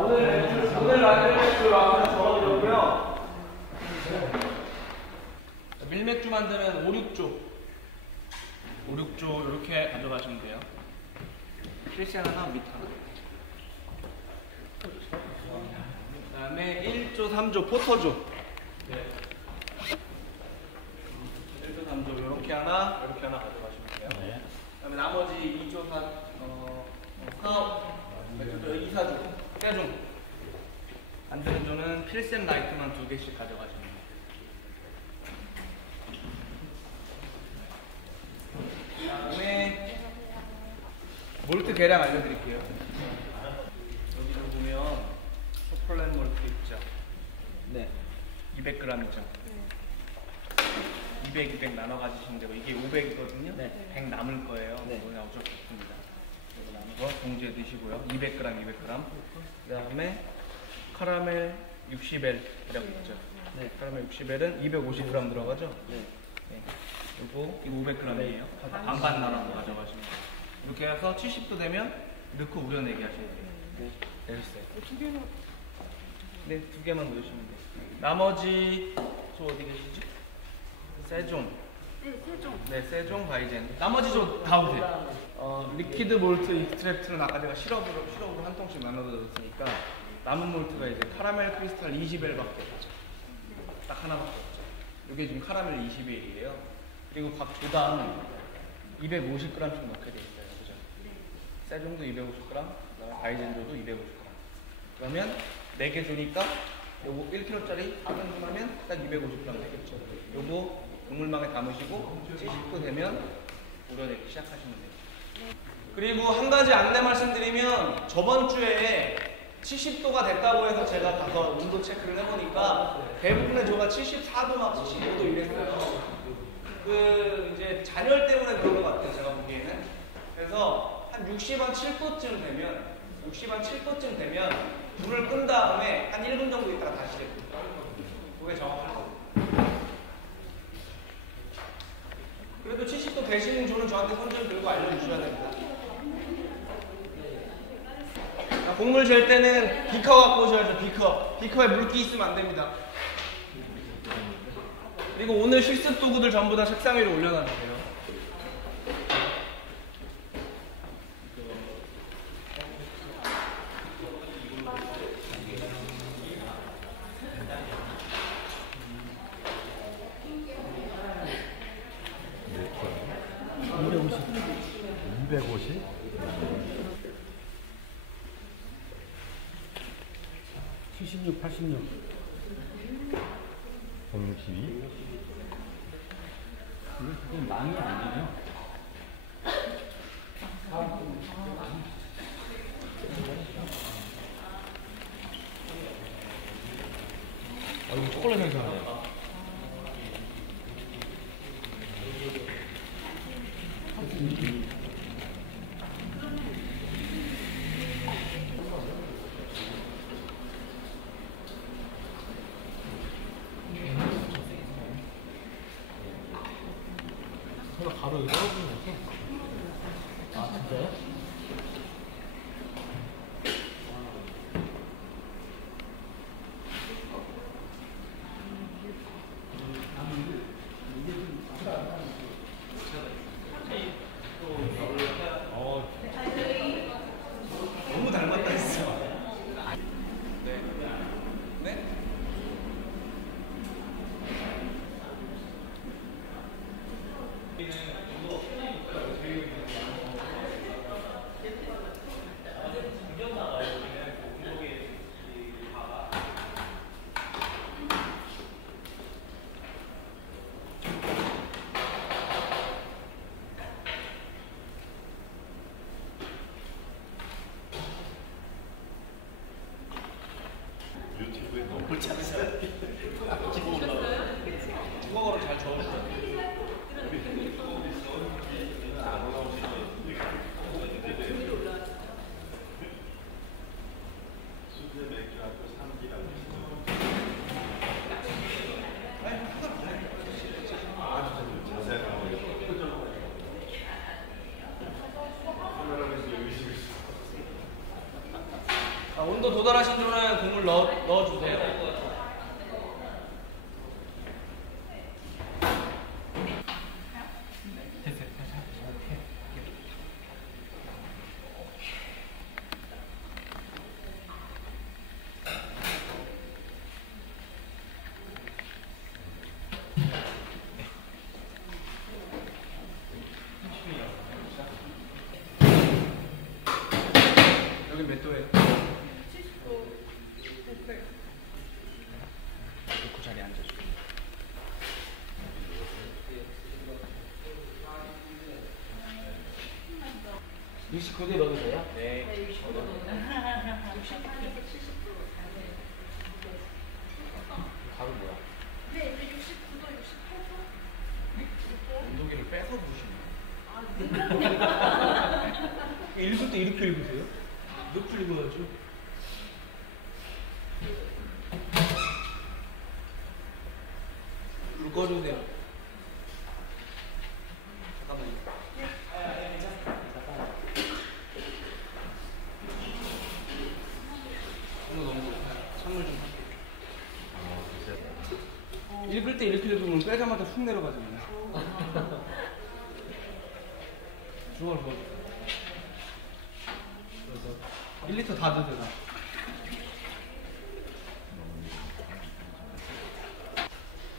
오늘 만들 맥주 앞에서 적어드렸고요. 밀맥주 만드는 5, 6조 이렇게 가져가시면 돼요. 필센 하나, 밑 하나. 그 다음에 1조, 3조, 포터조. 1조, 3조 이렇게 하나 가져가시면 돼요. 네. 그 다음에 나머지 2조, 4, 2, 4조. 깨중. 안 되는 조는 필센 라이트만 2개씩 가져가시면 돼요. 그 다음에 몰트 계량 알려드릴게요. 여기를 보면 초콜릿 몰트 있죠? 네. 200g이죠? 200 나눠 가지시면 되고 이게 500이거든요? 네. 100 남을 거예요. 네. 그냥 어쩔 수 없습니다. 이거 남은 거 봉지에 드시고요. 200g. 그 다음에 카라멜 60L이라고 있죠? 네. 카라멜 60L은 250g 들어가죠? 네. 네. 요거 이거 500g이에요. 반반 나눠서 가져가시면 돼요. 이렇게 해서 70도 되면 넣고 우려내기 하시면 돼요. 네. 됐어요. 2개만. 네, 2개만 넣으시면 돼요. 나머지 저 어디 계시지? 세종. 네, 세종. 네, 세종 바이젠. 나머지 저 다 오세요. 리퀴드 몰트 익스트랙트는 아까 제가 시럽으로 한 통씩 나눠서 넣었으니까 남은 몰트가 이제 카라멜 크리스탈 20L밖에 없죠. 딱 하나밖에 없죠. 이게 지금 카라멜 21이에요. 그리고 각 조당 250g씩 넣게 돼 있어요. 그죠? 세종도 250g, 바이젠조도 250g. 그러면 4개 주니까 요거 1kg짜리 4번 주면 딱 250g 되겠죠. 요거 국물망에 담으시고 70도 되면 우려내기 시작하시면 돼요. 그리고 한 가지 안내 말씀드리면 저번 주에 70도가 됐다고 해서 제가 가서 온도 체크를 해보니까 대부분의 조가 74도 막 75도 이랬어요. 그 이제 잔열 때문에 그런 것 같아요. 제가 보기에는. 그래서 한 67도쯤 되면 불을 끈 다음에 한 1분 정도 있다가 다시 해요. 그게 정확할 거예요. 그래도 70도 되시는 조는 저한테 손 좀 들고 알려주셔야 됩니다. 곡물 잴 때는 비커 갖고 오셔야죠. 비커에 물기 있으면 안 됩니다. 그리고 오늘 실습 도구들 전부 다 책상 위로 올려놔주세요. (76, 86) 봉지 그건 망이 아니에요? 이거 초콜릿 냄새 나요. 바로 이거 떨어지는 거죠? 아, 진짜요? 너무 닮았다 했어. 네. 네? 유튜브에 너무 잘했어요. 국어로 잘 적어주셨어요. 자, 온도 도달하신 분은 국물 넣어주세요. 여기 몇 도예요? 70도 댓글. 그 자리에 앉아줘. 육십 69도에 넣어도 돼요? 네. 네, 69도. 68에서 70도. 바로 뭐야? 네, 이제 69도, 68도. 온도계를 빼서 부시네. 아, 네. 읽을 때 이렇게 읽으세요? 이렇게 읽어야죠. 불 꺼주세요. 잠깐만요. 너무 높아요. 찬물 좀 할게요. 읽을 때 이렇게 읽으면 빼자마자 훅 내려가잖아요. 좋아. 1리터 다 드세요.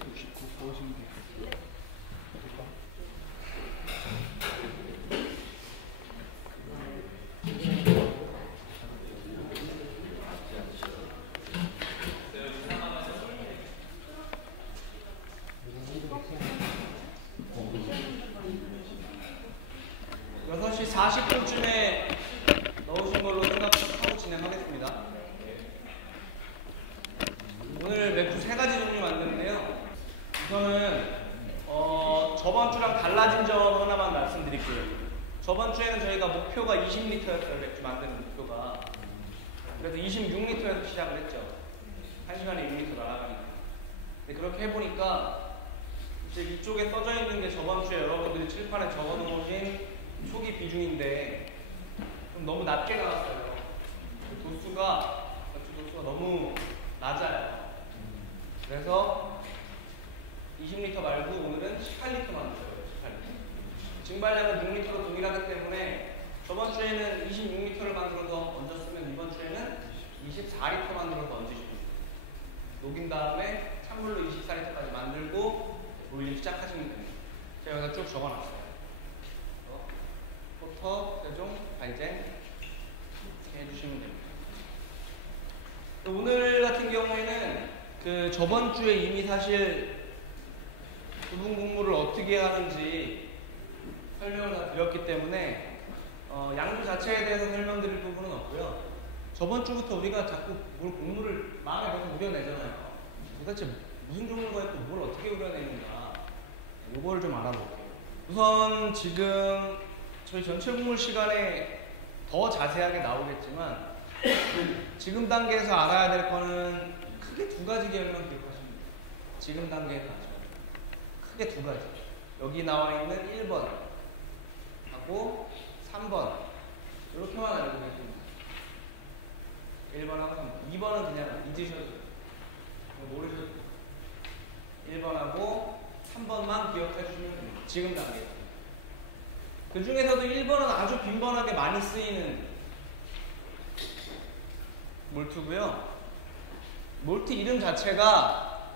69 보시면 되겠어요. 여섯 시 40분쯤에 넣으신 걸로 생각하고 진행하겠습니다. 오늘 맥주 3가지 종류 만드는데요. 우선은 저번 주랑 달라진 점 하나만 말씀드릴게요. 저번 주에는 저희가 목표가 20리터였어요. 맥주 만드는 목표가. 그래서 26리터에서 시작을 했죠. 1시간에 6리터 나가니까. 근데 그렇게 해보니까 이제 이쪽에 써져 있는 게 저번 주에 여러분들이 칠판에 적어놓으신 초기 비중인데 좀 너무 낮게 나왔어요. 도수가 너무 낮아요. 그래서 20리터 말고 오늘은 18리터 만들어요. 18리터. 증발량은 6리터로 동일하기 때문에 저번 주에는 26리터를 만들어서 얹었으면 이번 주에는 24리터 만들어서 얹으시면 돼요. 녹인 다음에 찬물로 24리터까지 만들고 돌리기 시작하시면 됩니다. 제가 여기다 쭉 적어놨어요. 포터, 세종, 바이젠 이렇게 해주시면 됩니다. 오늘 같은 경우에는 그 저번 주에 이미 사실 두분 공모를 어떻게 하는지 설명을 다 드렸기 때문에 양조 자체에 대해서 설명드릴 부분은 없고요. 저번 주부터 우리가 자꾸 뭘 공모를 마음에 넣어서 우려내잖아요. 도대체 무슨 종류가 있고 뭘 어떻게 우려내는가 이걸 좀 알아볼게요. 우선 지금 저희 전체 공물 시간에 더 자세하게 나오겠지만 지금 단계에서 알아야 될 거는 크게 2가지 계열만 기억하시면 돼요. 지금 단계에서 크게 2가지. 여기 나와 있는 1번 하고 3번 이렇게만 알고 계십니다. 1번하고 3번. 2번은 그냥 잊으셔도 돼요. 모르셔도 돼요. 1번하고 3번만 기억해 주시면 됩니다. 지금 단계. 그 중에서도 1번은 아주 빈번하게 많이 쓰이는 몰트고요. 몰트 이름 자체가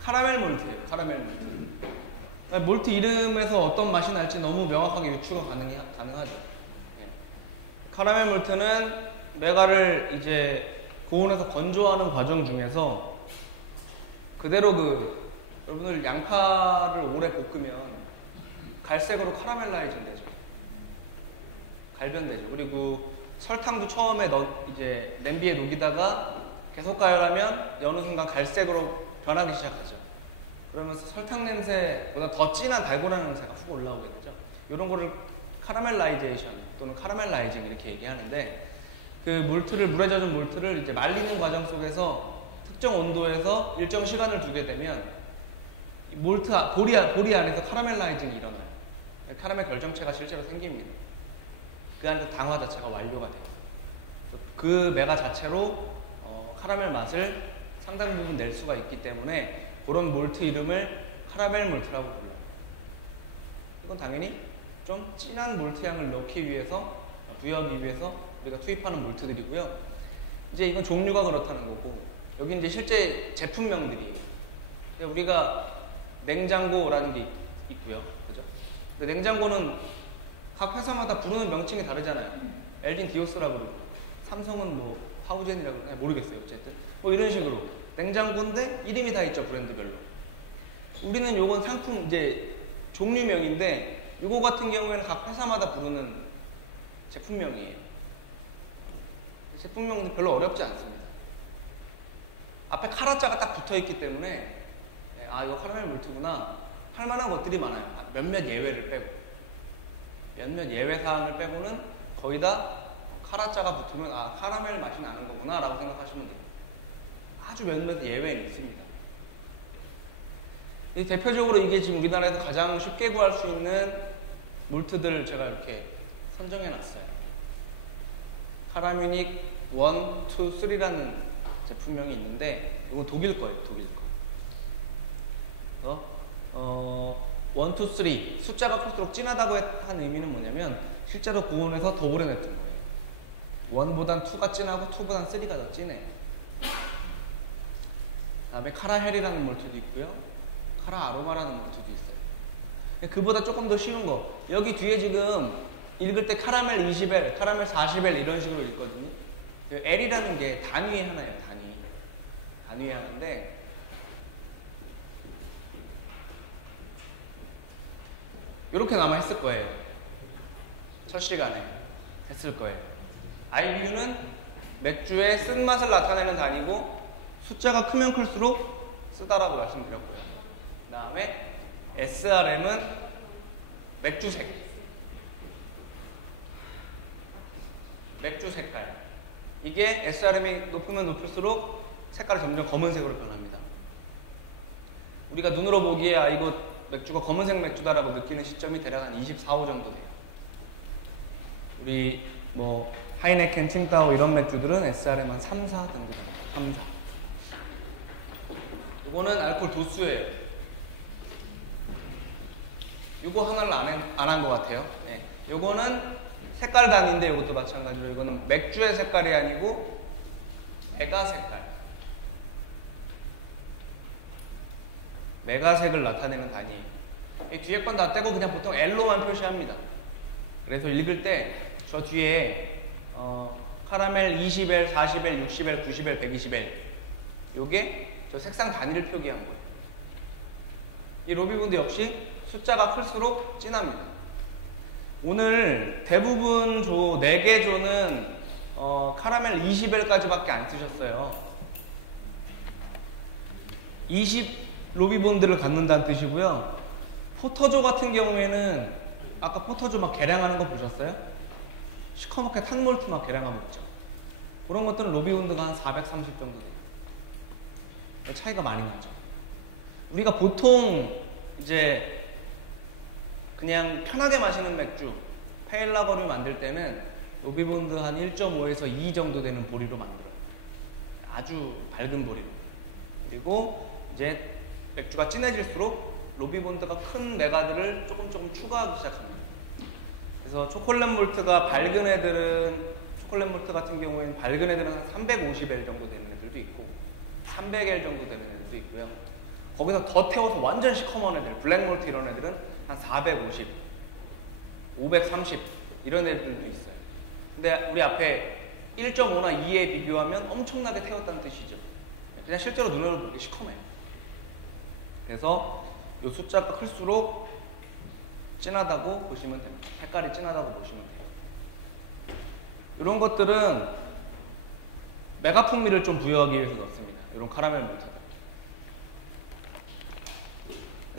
카라멜 몰트예요. 카라멜 몰트. 몰트 이름에서 어떤 맛이 날지 너무 명확하게 유추가 가능하죠. 네. 카라멜 몰트는 메가를 이제 고온에서 건조하는 과정 중에서 그대로 여러분들 양파를 오래 볶으면 갈색으로 카라멜라이징 되죠. 갈변되죠. 그리고 설탕도 처음에 이제 냄비에 녹이다가 계속 가열하면 어느 순간 갈색으로 변하기 시작하죠. 그러면서 설탕 냄새보다 더 진한 달고나 냄새가 훅 올라오게 되죠. 이런 거를 카라멜라이제이션 또는 카라멜라이징 이렇게 얘기하는데 그 물에 젖은 몰트를 이제 말리는 과정 속에서 특정 온도에서 일정 시간을 두게 되면 몰트 보리 안에서 카라멜라이징이 일어나요. 카라멜 결정체가 실제로 생깁니다. 그 안에서 당화 자체가 완료가 돼요. 그 메가 자체로 카라멜 맛을 상당 부분 낼 수가 있기 때문에 그런 몰트 이름을 카라멜 몰트라고 불러요. 이건 당연히 좀 진한 몰트 향을 넣기 위해서, 부여하기 위해서 우리가 투입하는 몰트들이고요. 이제 이건 종류가 그렇다는 거고, 여기 이제 실제 제품명들이에요. 우리가 냉장고라는 게 있고요. 그죠? 근데 냉장고는 각 회사마다 부르는 명칭이 다르잖아요. LG는 디오스라고 그러고, 삼성은 뭐 하우젠이라고 그러나 모르겠어요. 어쨌든 뭐 이런 식으로 냉장고인데 이름이 다 있죠, 브랜드별로. 우리는 요건 상품 이제 종류명인데, 요거 같은 경우에는 각 회사마다 부르는 제품명이에요. 제품명은 별로 어렵지 않습니다. 앞에 카라자가 딱 붙어있기 때문에 아, 이거 카라멜 몰트구나 할 만한 것들이 많아요. 몇몇 예외를 빼고, 몇몇 예외 사항을 빼고는 거의 다 카라자가 붙으면 아, 카라멜 맛이 나는 거구나 라고 생각하시면 돼요. 아주 몇몇 예외는 있습니다. 대표적으로 이게 지금 우리나라에서 가장 쉽게 구할 수 있는 몰트들을 제가 이렇게 선정해 놨어요. 카라뮤닉 1, 2, 3라는 제품명이 있는데, 이건 독일 거예요, 독일 거. 그래서 1, 2, 3 숫자가 클수록 진하다고 한 의미는 뭐냐면 실제로 고온에서 더 오래 냈던 거예요. 1보단 2가 진하고 2보단 3가 더 진해요. 그 다음에 카라헬이라는 몰트도 있고요, 카라 아로마라는 몰트도 있어요. 그보다 조금 더 쉬운 거, 여기 뒤에 지금 읽을 때 카라멜 20L, 카라멜 40L 이런 식으로 읽거든요. L이라는 게 단위의 하나예요, 단위의 하나인데, 이렇게 남아있을 거예요. 첫 시간에 했을 거예요. IBU는 맥주의 쓴맛을 나타내는 단위고, 숫자가 크면 클수록 쓰다라고 말씀드렸고요. 그 다음에 SRM은 맥주 색깔. 이게 SRM이 높으면 높을수록 색깔이 점점 검은색으로 변합니다. 우리가 눈으로 보기에 아, 이거 맥주가 검은색 맥주다라고 느끼는 시점이 대략 한 24호 정도 돼요. 우리 뭐 하이네켄, 칭따오 이런 맥주들은 SRM 한 3, 4 정도 됩니다. 3, 4. 이거는 알코올 도수예요. 이거 하나를 안 한 것 같아요. 네. 이거는 색깔 단위인데, 이것도 마찬가지로 이거는 맥주의 색깔이 아니고 메가 색깔. 메가색을 나타내는 단위. 이 뒤에 건 다 떼고 그냥 보통 L로만 표시합니다. 그래서 읽을 때 저 뒤에 카라멜 20L, 40L, 60L, 90L, 120L 요게 저 색상 단위를 표기한 거예요. 이 로비분도 역시 숫자가 클수록 진합니다. 오늘 대부분 조 4개 조는 카라멜 20L까지밖에 안 쓰셨어요. 20 로비본드를 갖는다는 뜻이고요. 포터조 같은 경우에는 아까 포터조 막 계량하는 거 보셨어요? 시커멓게 탄 몰트 막 계량하면 있죠. 그런 것들은 로비본드가 한 430 정도 돼요. 차이가 많이 나죠. 우리가 보통 이제 그냥 편하게 마시는 맥주, 페일라거를 만들 때는 로비본드 한 1.5에서 2 정도 되는 보리로 만들어요. 아주 밝은 보리로. 그리고 이제 맥주가 진해질수록 로비본드가 큰 메가들을 조금 추가하기 시작합니다. 그래서 초콜릿 몰트가 밝은 애들은, 초콜릿 몰트 같은 경우에는 밝은 애들은 한 350L 정도 되는 애들도 있고 300L 정도 되는 애들도 있고요. 거기서 더 태워서 완전 시커먼 애들, 블랙 몰트 이런 애들은 한 450, 530 이런 애들도 있어요. 근데 우리 앞에 1.5나 2에 비교하면 엄청나게 태웠다는 뜻이죠. 그냥 실제로 눈으로 보기 시커매요. 그래서 이 숫자가 클수록 진하다고 보시면 됩니다. 색깔이 진하다고 보시면 돼요. 이런 것들은 메가 풍미를 좀 부여하기 위해서 넣습니다. 이런 카라멜 몰트들.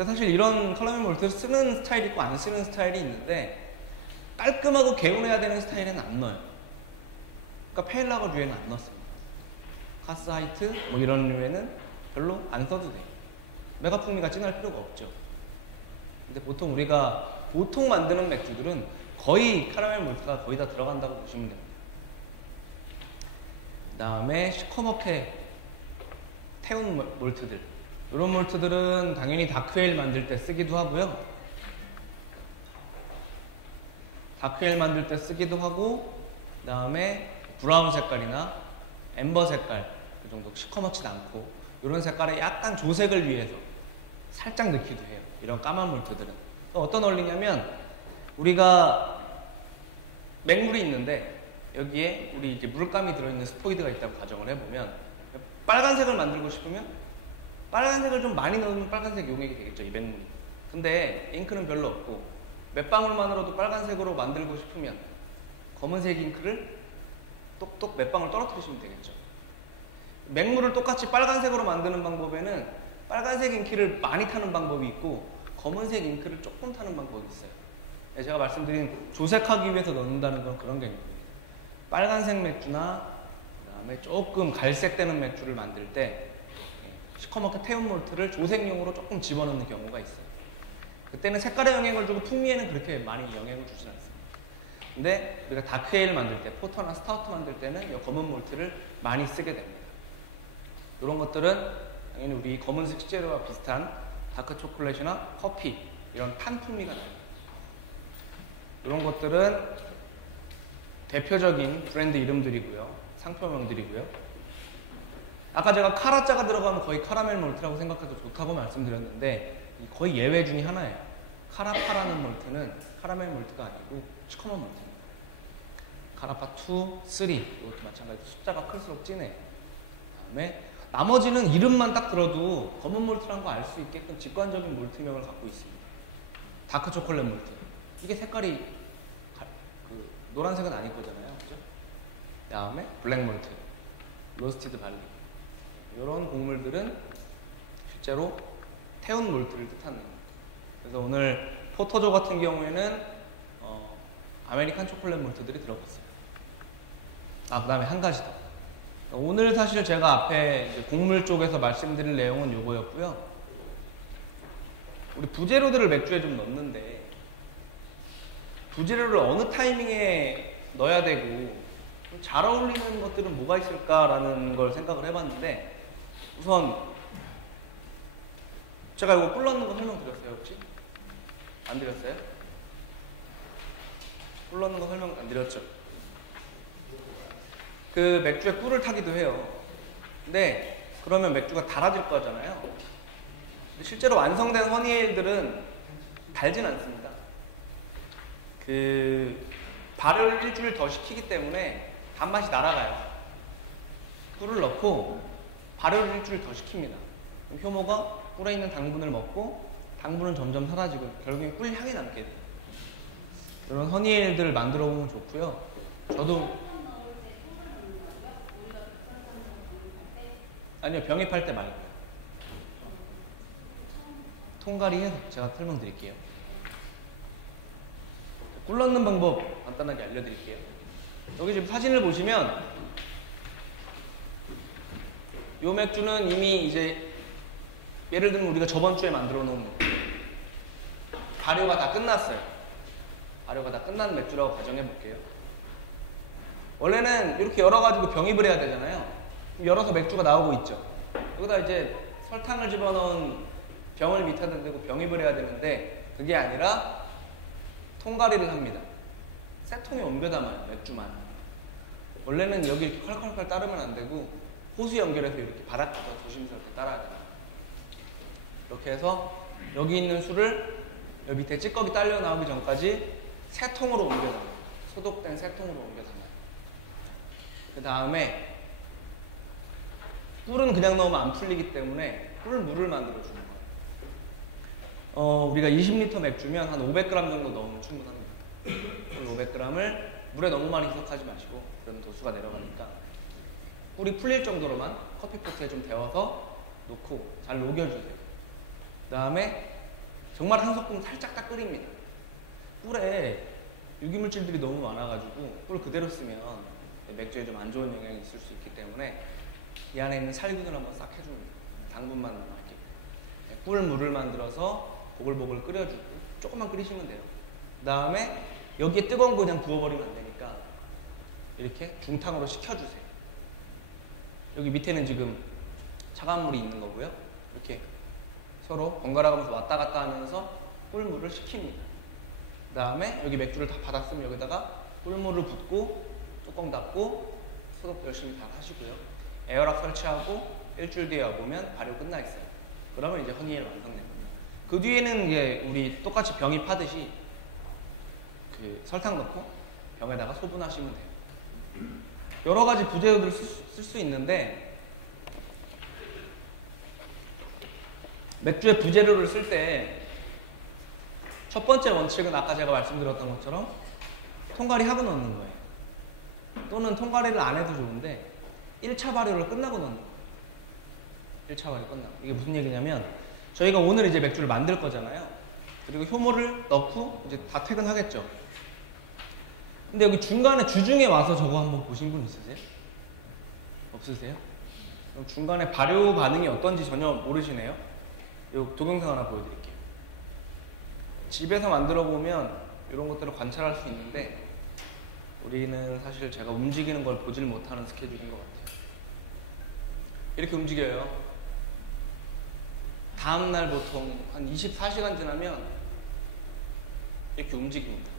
사실 이런 카라멜 몰트를 쓰는 스타일이 있고 안 쓰는 스타일이 있는데, 깔끔하고 개운해야 되는 스타일에는 안 넣어요. 그러니까 페일라거 류에는 안 넣습니다. 카스 하이트 뭐 이런 류에는 별로 안 써도 돼요. 메가 풍미가 진할 필요가 없죠. 근데 보통 우리가 만드는 맥주들은 거의 카라멜 몰트가 거의 다 들어간다고 보시면 됩니다. 그 다음에 시커멓게 태운 몰트들. 이런 몰트들은 당연히 다크에일 만들 때 쓰기도 하고요. 다크에일 만들 때 쓰기도 하고, 그 다음에 브라운 색깔이나 엠버 색깔, 그 정도 시커멓지도 않고 이런 색깔에 약간 조색을 위해서 살짝 넣기도 해요. 이런 까만 몰트들은. 어떤 원리냐면, 우리가 맹물이 있는데 여기에 우리 이제 물감이 들어있는 스포이드가 있다고 가정을 해보면, 빨간색을 만들고 싶으면 빨간색을 좀 많이 넣으면 빨간색 용액이 되겠죠, 이 맹물이. 근데 잉크는 별로 없고 몇 방울만으로도 빨간색으로 만들고 싶으면 검은색 잉크를 똑똑 몇 방울 떨어뜨리시면 되겠죠. 맹물을 똑같이 빨간색으로 만드는 방법에는 빨간색 잉크를 많이 타는 방법이 있고 검은색 잉크를 조금 타는 방법이 있어요. 제가 말씀드린 조색하기 위해서 넣는다는 건 그런 개념입니다. 빨간색 맥주나 그다음에 조금 갈색되는 맥주를 만들 때 시커멓게 태운 몰트를 조색용으로 조금 집어넣는 경우가 있어요. 그때는 색깔에 영향을 주고 풍미에는 그렇게 많이 영향을 주진 않습니다. 근데 우리가 다크에일 만들 때, 포터나 스타우트 만들 때는 이 검은 몰트를 많이 쓰게 됩니다. 이런 것들은 당연히 우리 검은색 시제로와 비슷한 다크 초콜릿이나 커피, 이런 탄 풍미가 나요. 이런 것들은 대표적인 브랜드 이름들이고요. 상표명들이고요. 아까 제가 카라자가 들어가면 거의 카라멜 몰트라고 생각해도 좋다고 말씀드렸는데 거의 예외 중에 하나예요. 카라파라는 몰트는 카라멜 몰트가 아니고 시커먼 몰트입니다. 카라파 2, 3 이것도 마찬가지로 숫자가 클수록 진해요. 그다음에 나머지는 이름만 딱 들어도 검은 몰트라는 거 알 수 있게끔 직관적인 몰트명을 갖고 있습니다. 다크 초콜릿 몰트. 이게 색깔이 노란색은 아닐 거잖아요. 그죠? 그다음에 블랙 몰트, 로스티드 발리. 이런 곡물들은 실제로 태운 몰트를 뜻하는 겁니다. 그래서 오늘 포터조 같은 경우에는 아메리칸 초콜릿 몰트들이 들어갔어요. 그 다음에 한 가지 더. 오늘 사실 제가 앞에 이제 곡물 쪽에서 말씀드릴 내용은 요거였고요. 우리 부재료들을 맥주에 좀 넣는데 부재료를 어느 타이밍에 넣어야 되고 좀 잘 어울리는 것들은 뭐가 있을까라는 걸 생각을 해봤는데, 우선 제가 이거 꿀 넣는 거 설명드렸어요 혹시? 안 드렸어요? 꿀 넣는 거 설명 안 드렸죠? 그 맥주에 꿀을 타기도 해요. 근데 그러면 맥주가 달아질 거잖아요. 근데 실제로 완성된 허니에일들은 달진 않습니다. 그 발효를 일주일 더 시키기 때문에 단맛이 날아가요. 꿀을 넣고 발효를 일주일 더 시킵니다. 그럼 효모가 꿀에 있는 당분을 먹고 당분은 점점 사라지고 결국엔 꿀 향이 남게 돼요. 이런 허니에일들을 만들어 보면 좋고요. 저도 아니요, 병입할 때 말고 통가리 해서 제가 설명드릴게요. 꿀 넣는 방법 간단하게 알려드릴게요. 여기 지금 사진을 보시면 요 맥주는 이미 이제 예를 들면 우리가 저번 주에 만들어 놓은 발효가 다 끝났어요. 발효가 다 끝난 맥주라고 가정해 볼게요. 원래는 이렇게 열어가지고 병입을 해야 되잖아요. 열어서 맥주가 나오고 있죠. 여기다 이제 설탕을 집어넣은 병을 밑에다 대고 병입을 해야 되는데 그게 아니라 통가리를 합니다. 새 통에 옮겨 담아요, 맥주만. 원래는 여기 이렇게 컬컬컬 따르면 안 되고 호수 연결해서 이렇게 바닥부터 조심스럽게 따라야 돼요. 이렇게 해서 여기 있는 술을 여기 밑에 찌꺼기 딸려 나오기 전까지 새 통으로 옮겨 담아요. 소독된 새 통으로 옮겨 담아요. 그 다음에 꿀은 그냥 넣으면 안 풀리기 때문에 꿀물을 만들어 주는 거예요. 우리가 20리터 맥주면 한 500g 정도 넣으면 충분합니다. 꿀 500g을 물에 너무 많이 희석하지 마시고, 그러면 도수가 내려가니까 꿀이 풀릴 정도로만 커피포트에 좀 데워서 놓고 잘 녹여주세요. 그 다음에 정말 한 소끔 살짝 딱 끓입니다. 꿀에 유기물질들이 너무 많아가지고 꿀 그대로 쓰면 맥주에 좀 안 좋은 영향이 있을 수 있기 때문에 이 안에 있는 살균을 한번 싹 해줍니다. 당분만 남게. 꿀물을 만들어서 보글보글 끓여주고 조금만 끓이시면 돼요. 그 다음에 여기에 뜨거운 거 그냥 부어버리면 안 되니까 이렇게 중탕으로 식혀주세요. 여기 밑에는 지금 차가운 물이 있는 거고요. 이렇게 서로 번갈아 가면서 왔다 갔다 하면서 꿀물을 식힙니다. 그 다음에 여기 맥주를 다 받았으면 여기다가 꿀물을 붓고 뚜껑 닫고 소독 열심히 다 하시고요. 에어락 설치하고 일주일 뒤에 와보면 발효 끝나 있어요. 그러면 이제 허니엘 완성됩니다. 그 뒤에는 이제 우리 똑같이 병이 파듯이 그 설탕 넣고 병에다가 소분하시면 돼요. 여러 가지 부재료들을 쓸 수 있는데 맥주의 부재료를 쓸 때 첫 번째 원칙은 아까 제가 말씀드렸던 것처럼 통가리하고 넣는 거예요. 또는 통가리를 안 해도 좋은데 1차 발효를 끝나고 넣는 거예요. 1차 발효 끝나고. 이게 무슨 얘기냐면 저희가 오늘 이제 맥주를 만들 거잖아요. 그리고 효모를 넣고 이제 다 퇴근하겠죠. 근데 여기 중간에 주중에 와서 저거 한번 보신 분 있으세요? 없으세요? 그럼 중간에 발효 반응이 어떤지 전혀 모르시네요? 이 동영상 하나 보여드릴게요. 집에서 만들어 보면 이런 것들을 관찰할 수 있는데 우리는 사실 제가 움직이는 걸 보질 못하는 스케줄인 것 같아요. 이렇게 움직여요. 다음날 보통 한 24시간 지나면 이렇게 움직입니다.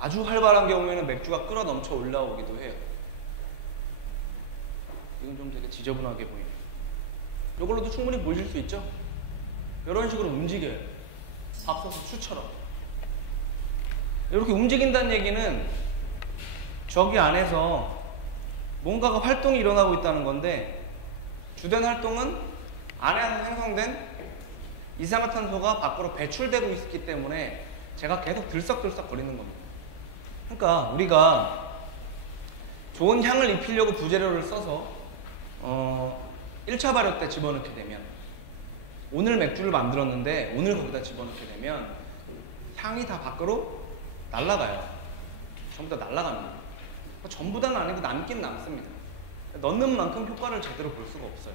아주 활발한 경우에는 맥주가 끓어 넘쳐 올라오기도 해요. 이건 좀 되게 지저분하게 보이네요. 이걸로도 충분히 보실 수 있죠? 이런 식으로 움직여요. 밥솥 추처럼. 이렇게 움직인다는 얘기는 저기 안에서 뭔가가 활동이 일어나고 있다는 건데 주된 활동은 안에서 생성된 이산화탄소가 밖으로 배출되고 있기 때문에 제가 계속 들썩들썩 거리는 겁니다. 그러니까 우리가 좋은 향을 입히려고 부재료를 써서 1차 발효 때 집어넣게 되면 오늘 맥주를 만들었는데 오늘 거기다 집어넣게 되면 향이 다 밖으로 날아가요. 전부 다 날아갑니다. 전부 다는 아니고 남긴 남습니다. 넣는 만큼 효과를 제대로 볼 수가 없어요.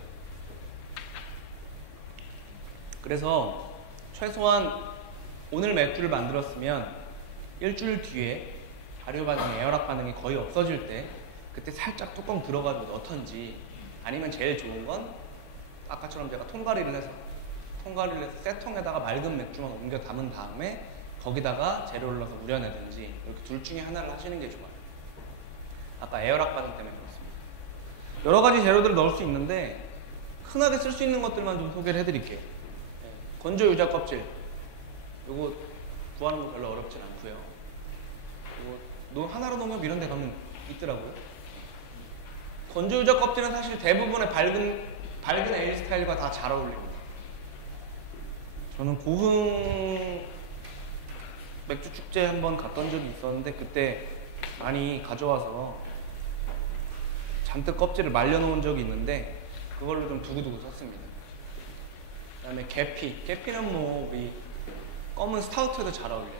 그래서 최소한 오늘 맥주를 만들었으면 일주일 뒤에 발효 반응이, 에어락 반응이 거의 없어질 때 그때 살짝 뚜껑 들어가지고 넣던지 아니면 제일 좋은 건 아까처럼 제가 통가리를 해서 쇠통에다가 맑은 맥주만 옮겨 담은 다음에 거기다가 재료를 넣어서 우려내든지 이렇게 둘 중에 하나를 하시는 게 좋아요. 아까 에어락 반응 때문에 그렇습니다. 여러 가지 재료들을 넣을 수 있는데 흔하게 쓸 수 있는 것들만 좀 소개를 해드릴게요. 건조 유자 껍질, 요거 구하는 거 별로 어렵진 않고요. 너 하나로 넣으면 이런 데 가면 있더라고요. 건조 유자 껍질은 사실 대부분의 밝은 에일 스타일과 다 잘 어울립니다. 저는 고흥 맥주 축제 한번 갔던 적이 있었는데 그때 많이 가져와서 잔뜩 껍질을 말려놓은 적이 있는데 그걸로 좀 두고두고 썼습니다. 그 다음에 계피는 뭐 우리 검은 스타우트에도 잘 어울려요.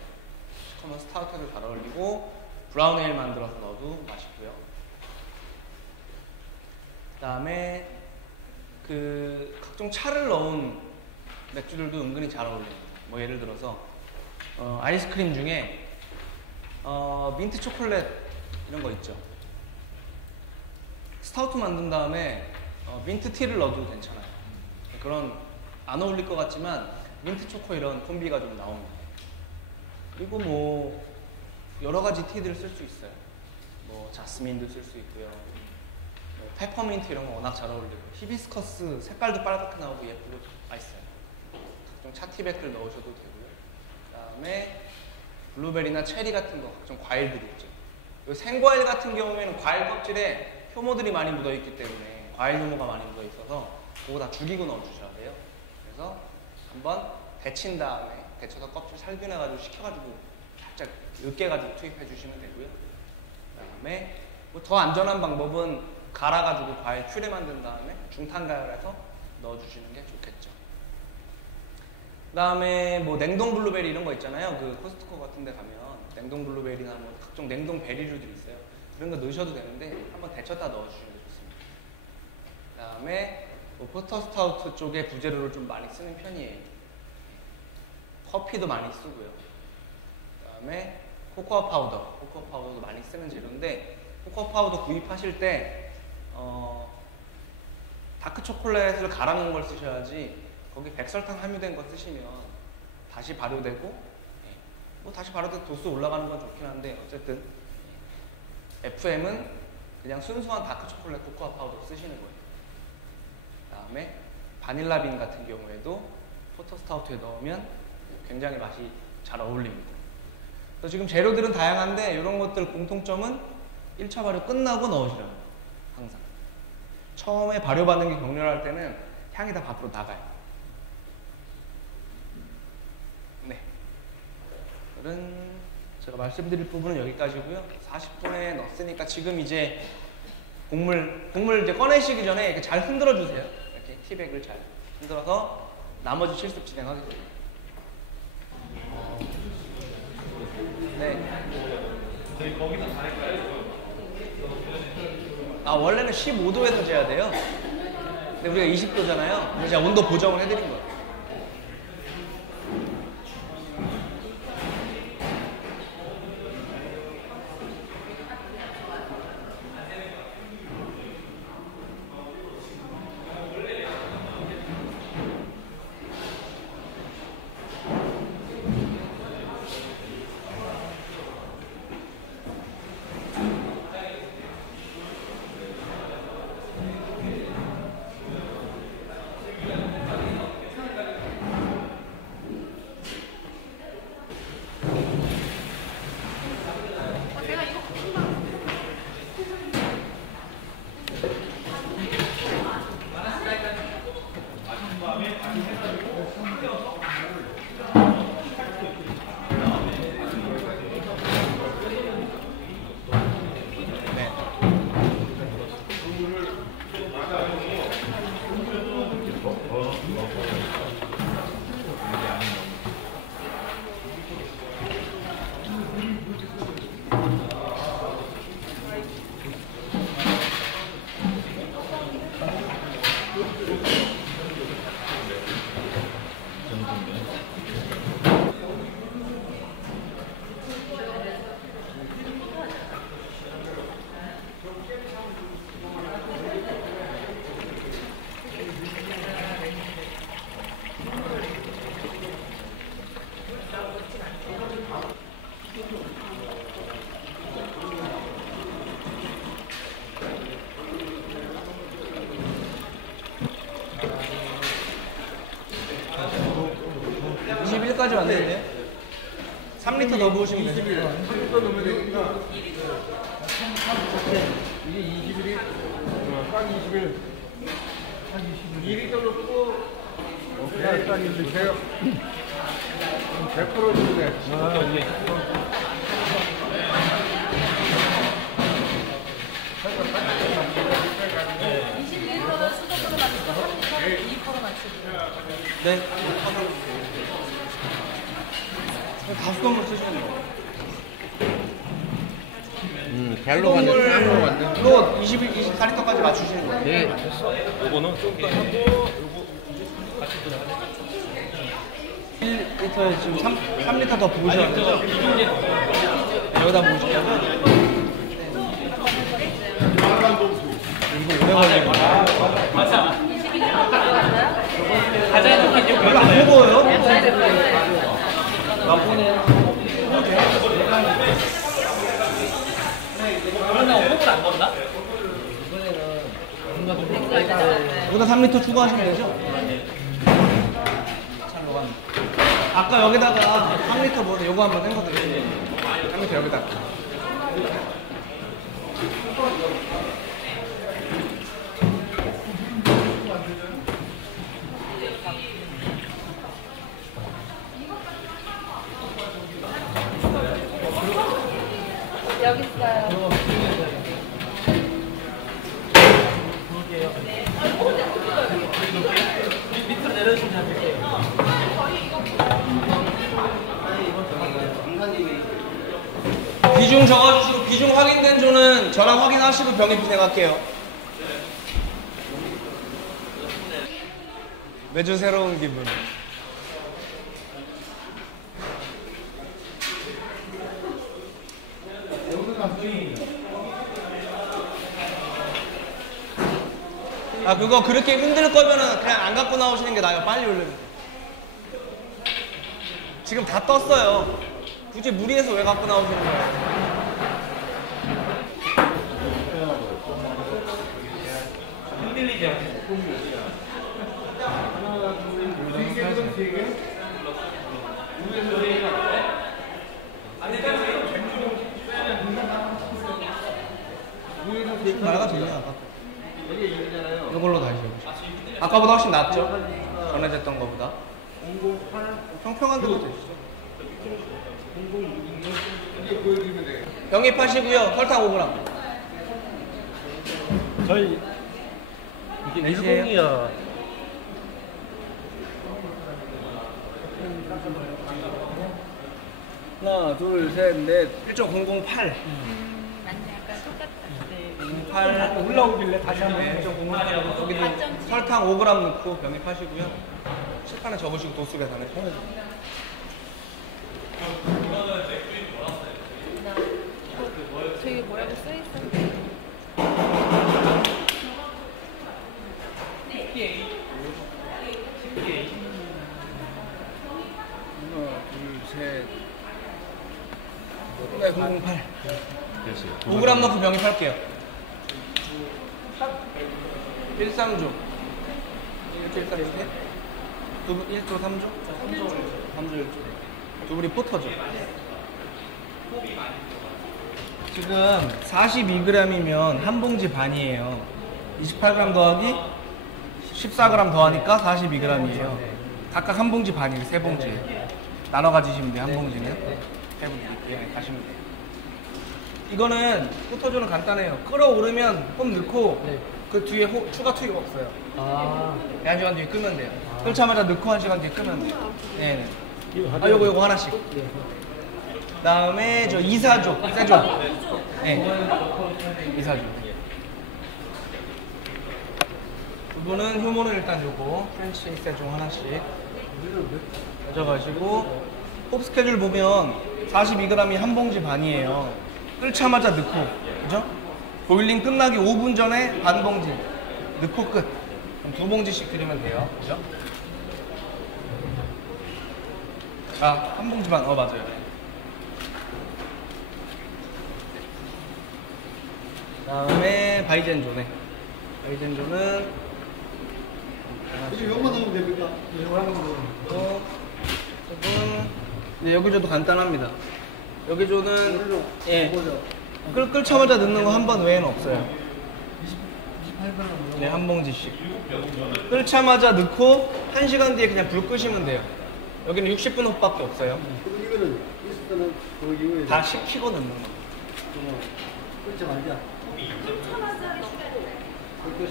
검은 스타우트에도 잘 어울리고 브라운 에일 만들어서 넣어도 맛있고요. 그 다음에 그 각종 차를 넣은 맥주들도 은근히 잘 어울립니다. 뭐 예를 들어서 아이스크림 중에 민트 초콜릿 이런 거 있죠. 스타우트 만든 다음에 민트 티를 넣어도 괜찮아요. 그런 안 어울릴 것 같지만 민트 초코 이런 콤비가 좀 나옵니다. 그리고 뭐 여러 가지 티들을 쓸 수 있어요. 뭐 자스민도 쓸 수 있고요. 뭐 페퍼민트 이런 거 워낙 잘 어울리고 히비스커스 색깔도 빨갛게 나오고 예쁘고 맛있어요. 각종 차티백들 넣으셔도 되고요. 그 다음에 블루베리나 체리 같은 거 각종 과일들 있죠. 생과일 같은 경우에는 과일 껍질에 효모들이 많이 묻어있기 때문에 과일 효모가 많이 묻어있어서 그거 다 죽이고 넣어주셔야 돼요. 그래서 한번 데친 다음에 데쳐서 껍질 살균해가지고 식혀가지고 살짝 으깨가지고 투입해 주시면 되고요. 그 다음에 뭐 더 안전한 방법은 갈아가지고 과일 퓨레 만든 다음에 중탄 가열해서 넣어주시는 게 좋겠죠. 그 다음에 뭐 냉동 블루베리 이런 거 있잖아요. 그 코스트코 같은 데 가면 냉동 블루베리나 뭐 각종 냉동 베리류들이 있어요. 그런 거 넣으셔도 되는데 한번 데쳤다 넣어주시면 좋습니다. 그 다음에 포터 스타우트 쪽에 부재료를 좀 많이 쓰는 편이에요. 커피도 많이 쓰고요. 그다음에 코코아 파우더도 많이 쓰는 재료인데, 코코아 파우더 구입하실 때 다크 초콜릿을 갈아 놓은 걸 쓰셔야지, 거기 백설탕 함유된 거 쓰시면 다시 발효되고, 뭐 다시 발효돼도 도수 올라가는 건 좋긴 한데, 어쨌든 FM은 그냥 순수한 다크 초콜릿 코코아 파우더 쓰시는 거예요. 그다음에 바닐라빈 같은 경우에도 포터 스타우트에 넣으면 굉장히 맛이 잘 어울립니다. 그래서 지금 재료들은 다양한데, 이런 것들 공통점은 1차 발효 끝나고 넣으시라는 거예요. 항상 처음에 발효 반응이 격렬할 때는 향이 다 밖으로 나가요. 네, 오늘은 제가 말씀드릴 부분은 여기까지고요. 40분에 넣었으니까 지금 이제 곡물 이제 꺼내시기 전에 이렇게 잘 흔들어 주세요. 이렇게 티백을 잘 흔들어서 나머지 실습 진행하겠습니다. 네. 저희 거기서 다닐까요? 원래는 15도에서 재야 돼요. 근데 우리가 20도잖아요. 그래서 제가 온도 보정을 해드린 거예요. 까지 왔는데 3리터 더 부으시면 되죠. 3리터 넣으면 되니까 이게 21이 딱 21, 2리터 넣고 딱 1리터 100% 주네. 네. 가수건물 쓰시는 거예요. 잘로 가는 쌍으로 만든. 이거 24리터까지 맞추시는 거예요. 네, 됐어. 이거는 좀 더 하고, 요거 같이 들어가죠. 1리터에 지금 3리터 더 부으셔야 돼요. 여기다 부으시면 이거 오래 걸리는 거야. 맞아. 가자는 게 이거 안 무거워요? 그러면 호흡을 안 건다? 여기다 3리터 추가하시면 되죠? 아까 여기다가 3리터 뭐래 요거 한번 헹궈드릴게요. 3리터 여기다가. 여기 있어요. 밑으로 내려주시면 될게요. 비중 적어주시고 비중 확인된 조는 저랑 확인하시고 병에 비행할게요. 매주 새로운 기분. 아 그거 그렇게 힘들 거면은 그냥 안 갖고 나오시는 게 나아요. 빨리 올리면 돼. 지금 다 떴어요. 굳이 무리해서 왜 갖고 나오시는 거예요? 흔들리지 않게. 나가 좋네 아까. 이걸로 다시 해보시죠. 아까보다 훨씬 낫죠? 전에 됐던 거보다. 평평한 데도 되시죠? 영입하시고요. 설탕 5g. 저희 이게 몇이에요? 일본이야. 하나, 둘, 셋, 넷. 1.008. 맞네. 아까 똑같다. 08 올라오길래 다시 한번 1.008이라고 거기도 설탕 5g 넣고 병입하시고요. 칠판에 적으시고 도수 계산에 편해요. 저기 뭐라고 써있었는데. 하나, 둘, 셋. 네, 008. 5g 넣고 병입할게요. 1-3조. 1-3조. 1조 3조? 3조 1조. 두 불이 포터죠. 지금 42g이면 한 봉지 반이에요. 28g 더하기 14g 더하니까 42g이에요. 각각 한 봉지 반이에요. 세 봉지. 나눠 가지시면 돼요. 한 봉지는. 세 봉지. 그냥 가시면 돼요. 이거는 포터조는 간단해요. 끓어오르면 홈 넣고 그 뒤에 추가 투입 없어요. 아, 1시간 뒤에 끄면 돼요. 끓자마자 넣고 1시간 뒤에 끄면 돼요. 네. 요거 하나씩. 다음에 저 이사조. 네. 이사조. 두 분은 효모는 일단 요거 프렌치 세종 하나씩 가져가시고 홉 스케줄 보면 42g이 한 봉지 반이에요. 끓자마자 넣고, 그죠? 보일링 끝나기 5분 전에 반 봉지 넣고 끝. 그럼 두 봉지씩 드리면 돼요. 그죠? 아, 한 봉지 반. 맞아요. 다음에 바이젠조네. 바이젠조는 이것만 넣으면 됩니까? 네, 여기조도 간단합니다. 여기조는 끓자마자 넣는 거 한 번 외에는 없어요. 네, 한 봉지씩. 끓자마자 넣고 1시간 뒤에 그냥 불 끄시면 돼요. 여기는 60분 홉밖에 없어요. 그럼 이거는 있을 때는 그 이후에 다 식히고 넣는 거. 끓지 말자.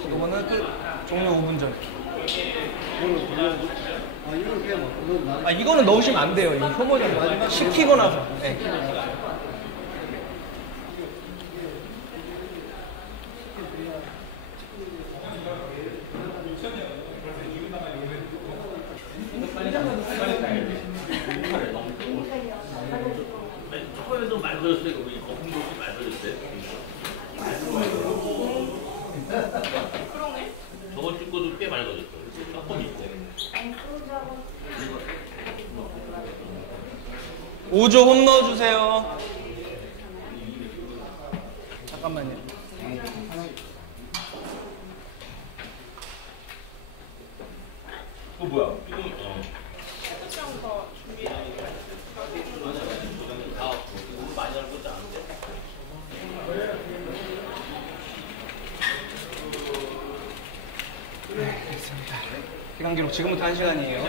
이거는 종료 5분 전. 이거는 그냥 뭐, 이거는 넣으시면 안 돼요. 이거 효모잖아요. 식히고 나서. 네. 처음에도 말 걸었어요. 우리 거품도 말 걸었어요. 저번 주 거도 꽤 말 걸었어. 조금 있고. 5조 홈 넣어주세요. 잠깐만요. 뭐야? 많이 할 것도 아닌데. 네, 됐습니다. 기간 기록 지금부터 1시간이에요.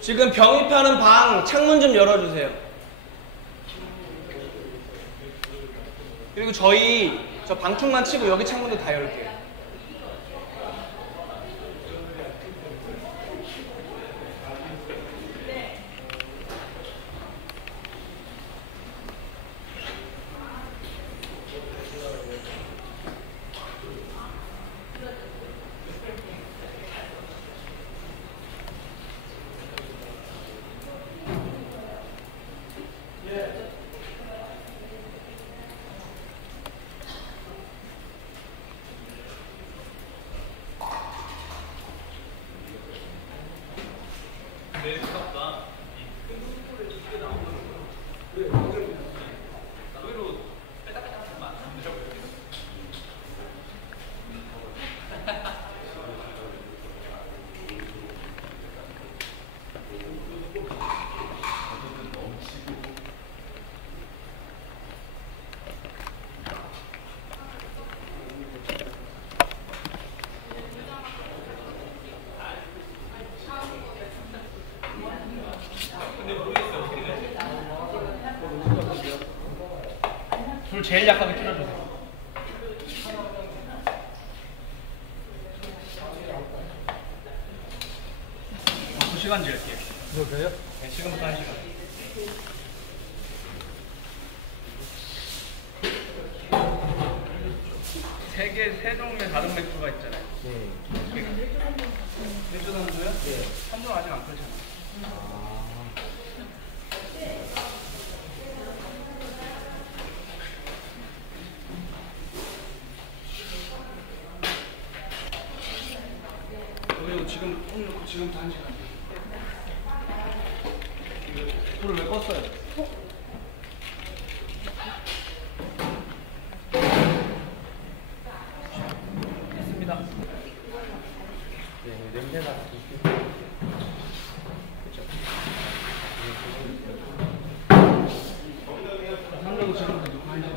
지금 병입하는 방 창문 좀 열어주세요. 그리고 저희 저 방충만 치고 여기 창문도 다 열게요. 불 제일 약하게 켜주세요. 그 시간 재울게요. 이거요? 네, 지금부터 1시간. 세 종류의 다른 맥주가 있잖아요. 네. 맥주 선수요? 네. 3종 아직 안 펼쳤나요? 그리고 지금 오늘 지금부터 1시간. 불을 왜 껐어요? 됐습니다. 네, 냄새나. 상대도 지금부터 놓고 1시간.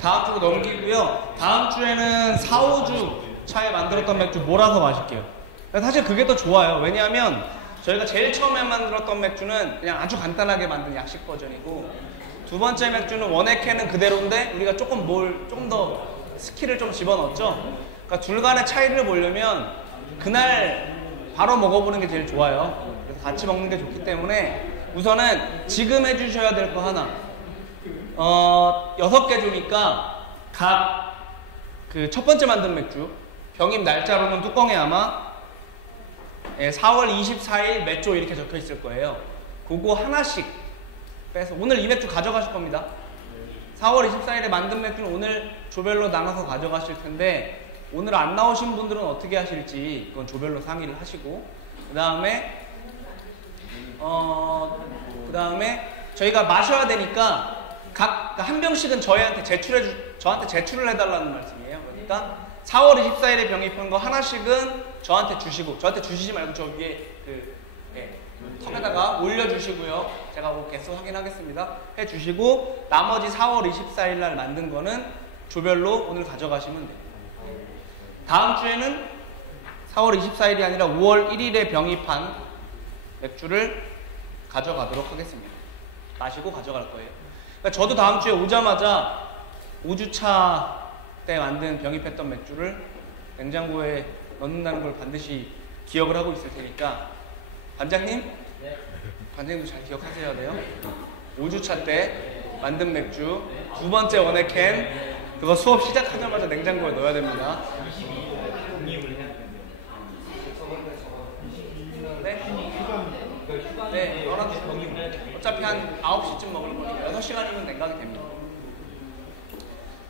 다음 주로 넘기고요. 다음 주에는 4, 5주 차에 만들었던 맥주 몰아서 마실게요. 사실 그게 더 좋아요. 왜냐하면 저희가 제일 처음에 만들었던 맥주는 그냥 아주 간단하게 만든 약식 버전이고, 두 번째 맥주는 원액캔은 그대로인데 우리가 조금 더 스킬을 좀 집어넣었죠. 그러니까 둘 간의 차이를 보려면 그날 바로 먹어보는 게 제일 좋아요. 그래서 같이 먹는 게 좋기 때문에 우선은 지금 해주셔야 될 거 하나. 6개 주니까 각 그 첫 번째 만든 맥주 병입 날짜로는 뚜껑에 아마 4월 24일 몇 조 이렇게 적혀 있을 거예요. 그거 하나씩 빼서 오늘 이 맥주 가져가실 겁니다. 4월 24일에 만든 맥주는 오늘 조별로 나눠서 가져가실 텐데, 오늘 안 나오신 분들은 어떻게 하실지 그건 조별로 상의를 하시고, 그 다음에 저희가 마셔야 되니까 각 한 병씩은 저한테 제출을 해달라는 말씀이에요. 그러니까 4월 24일에 병입한 거 하나씩은 저한테 주시고, 저한테 주시지 말고 저 위에 턱에다가 올려주시고요. 제가 그 개수 확인하겠습니다. 해주시고, 나머지 4월 24일 날 만든 거는 조별로 오늘 가져가시면 돼요. 다음 주에는 4월 24일이 아니라 5월 1일에 병입한 맥주를 가져가도록 하겠습니다. 마시고 가져갈 거예요. 그러니까 저도 다음 주에 오자마자 5주차 때 만든 병입했던 맥주를 냉장고에 넣는다는 걸 반드시 기억을 하고 있을 테니까, 반장님? 네. 반장님도 잘 기억하셔야 돼요. 5주차 때 만든 맥주 두 번째 원액캔, 그거 수업 시작하자마자 냉장고에 넣어야 됩니다. 네, 넣어놔주시고 어차피 한 9시쯤 먹을 거니까 6시간이면 냉각이 됩니다.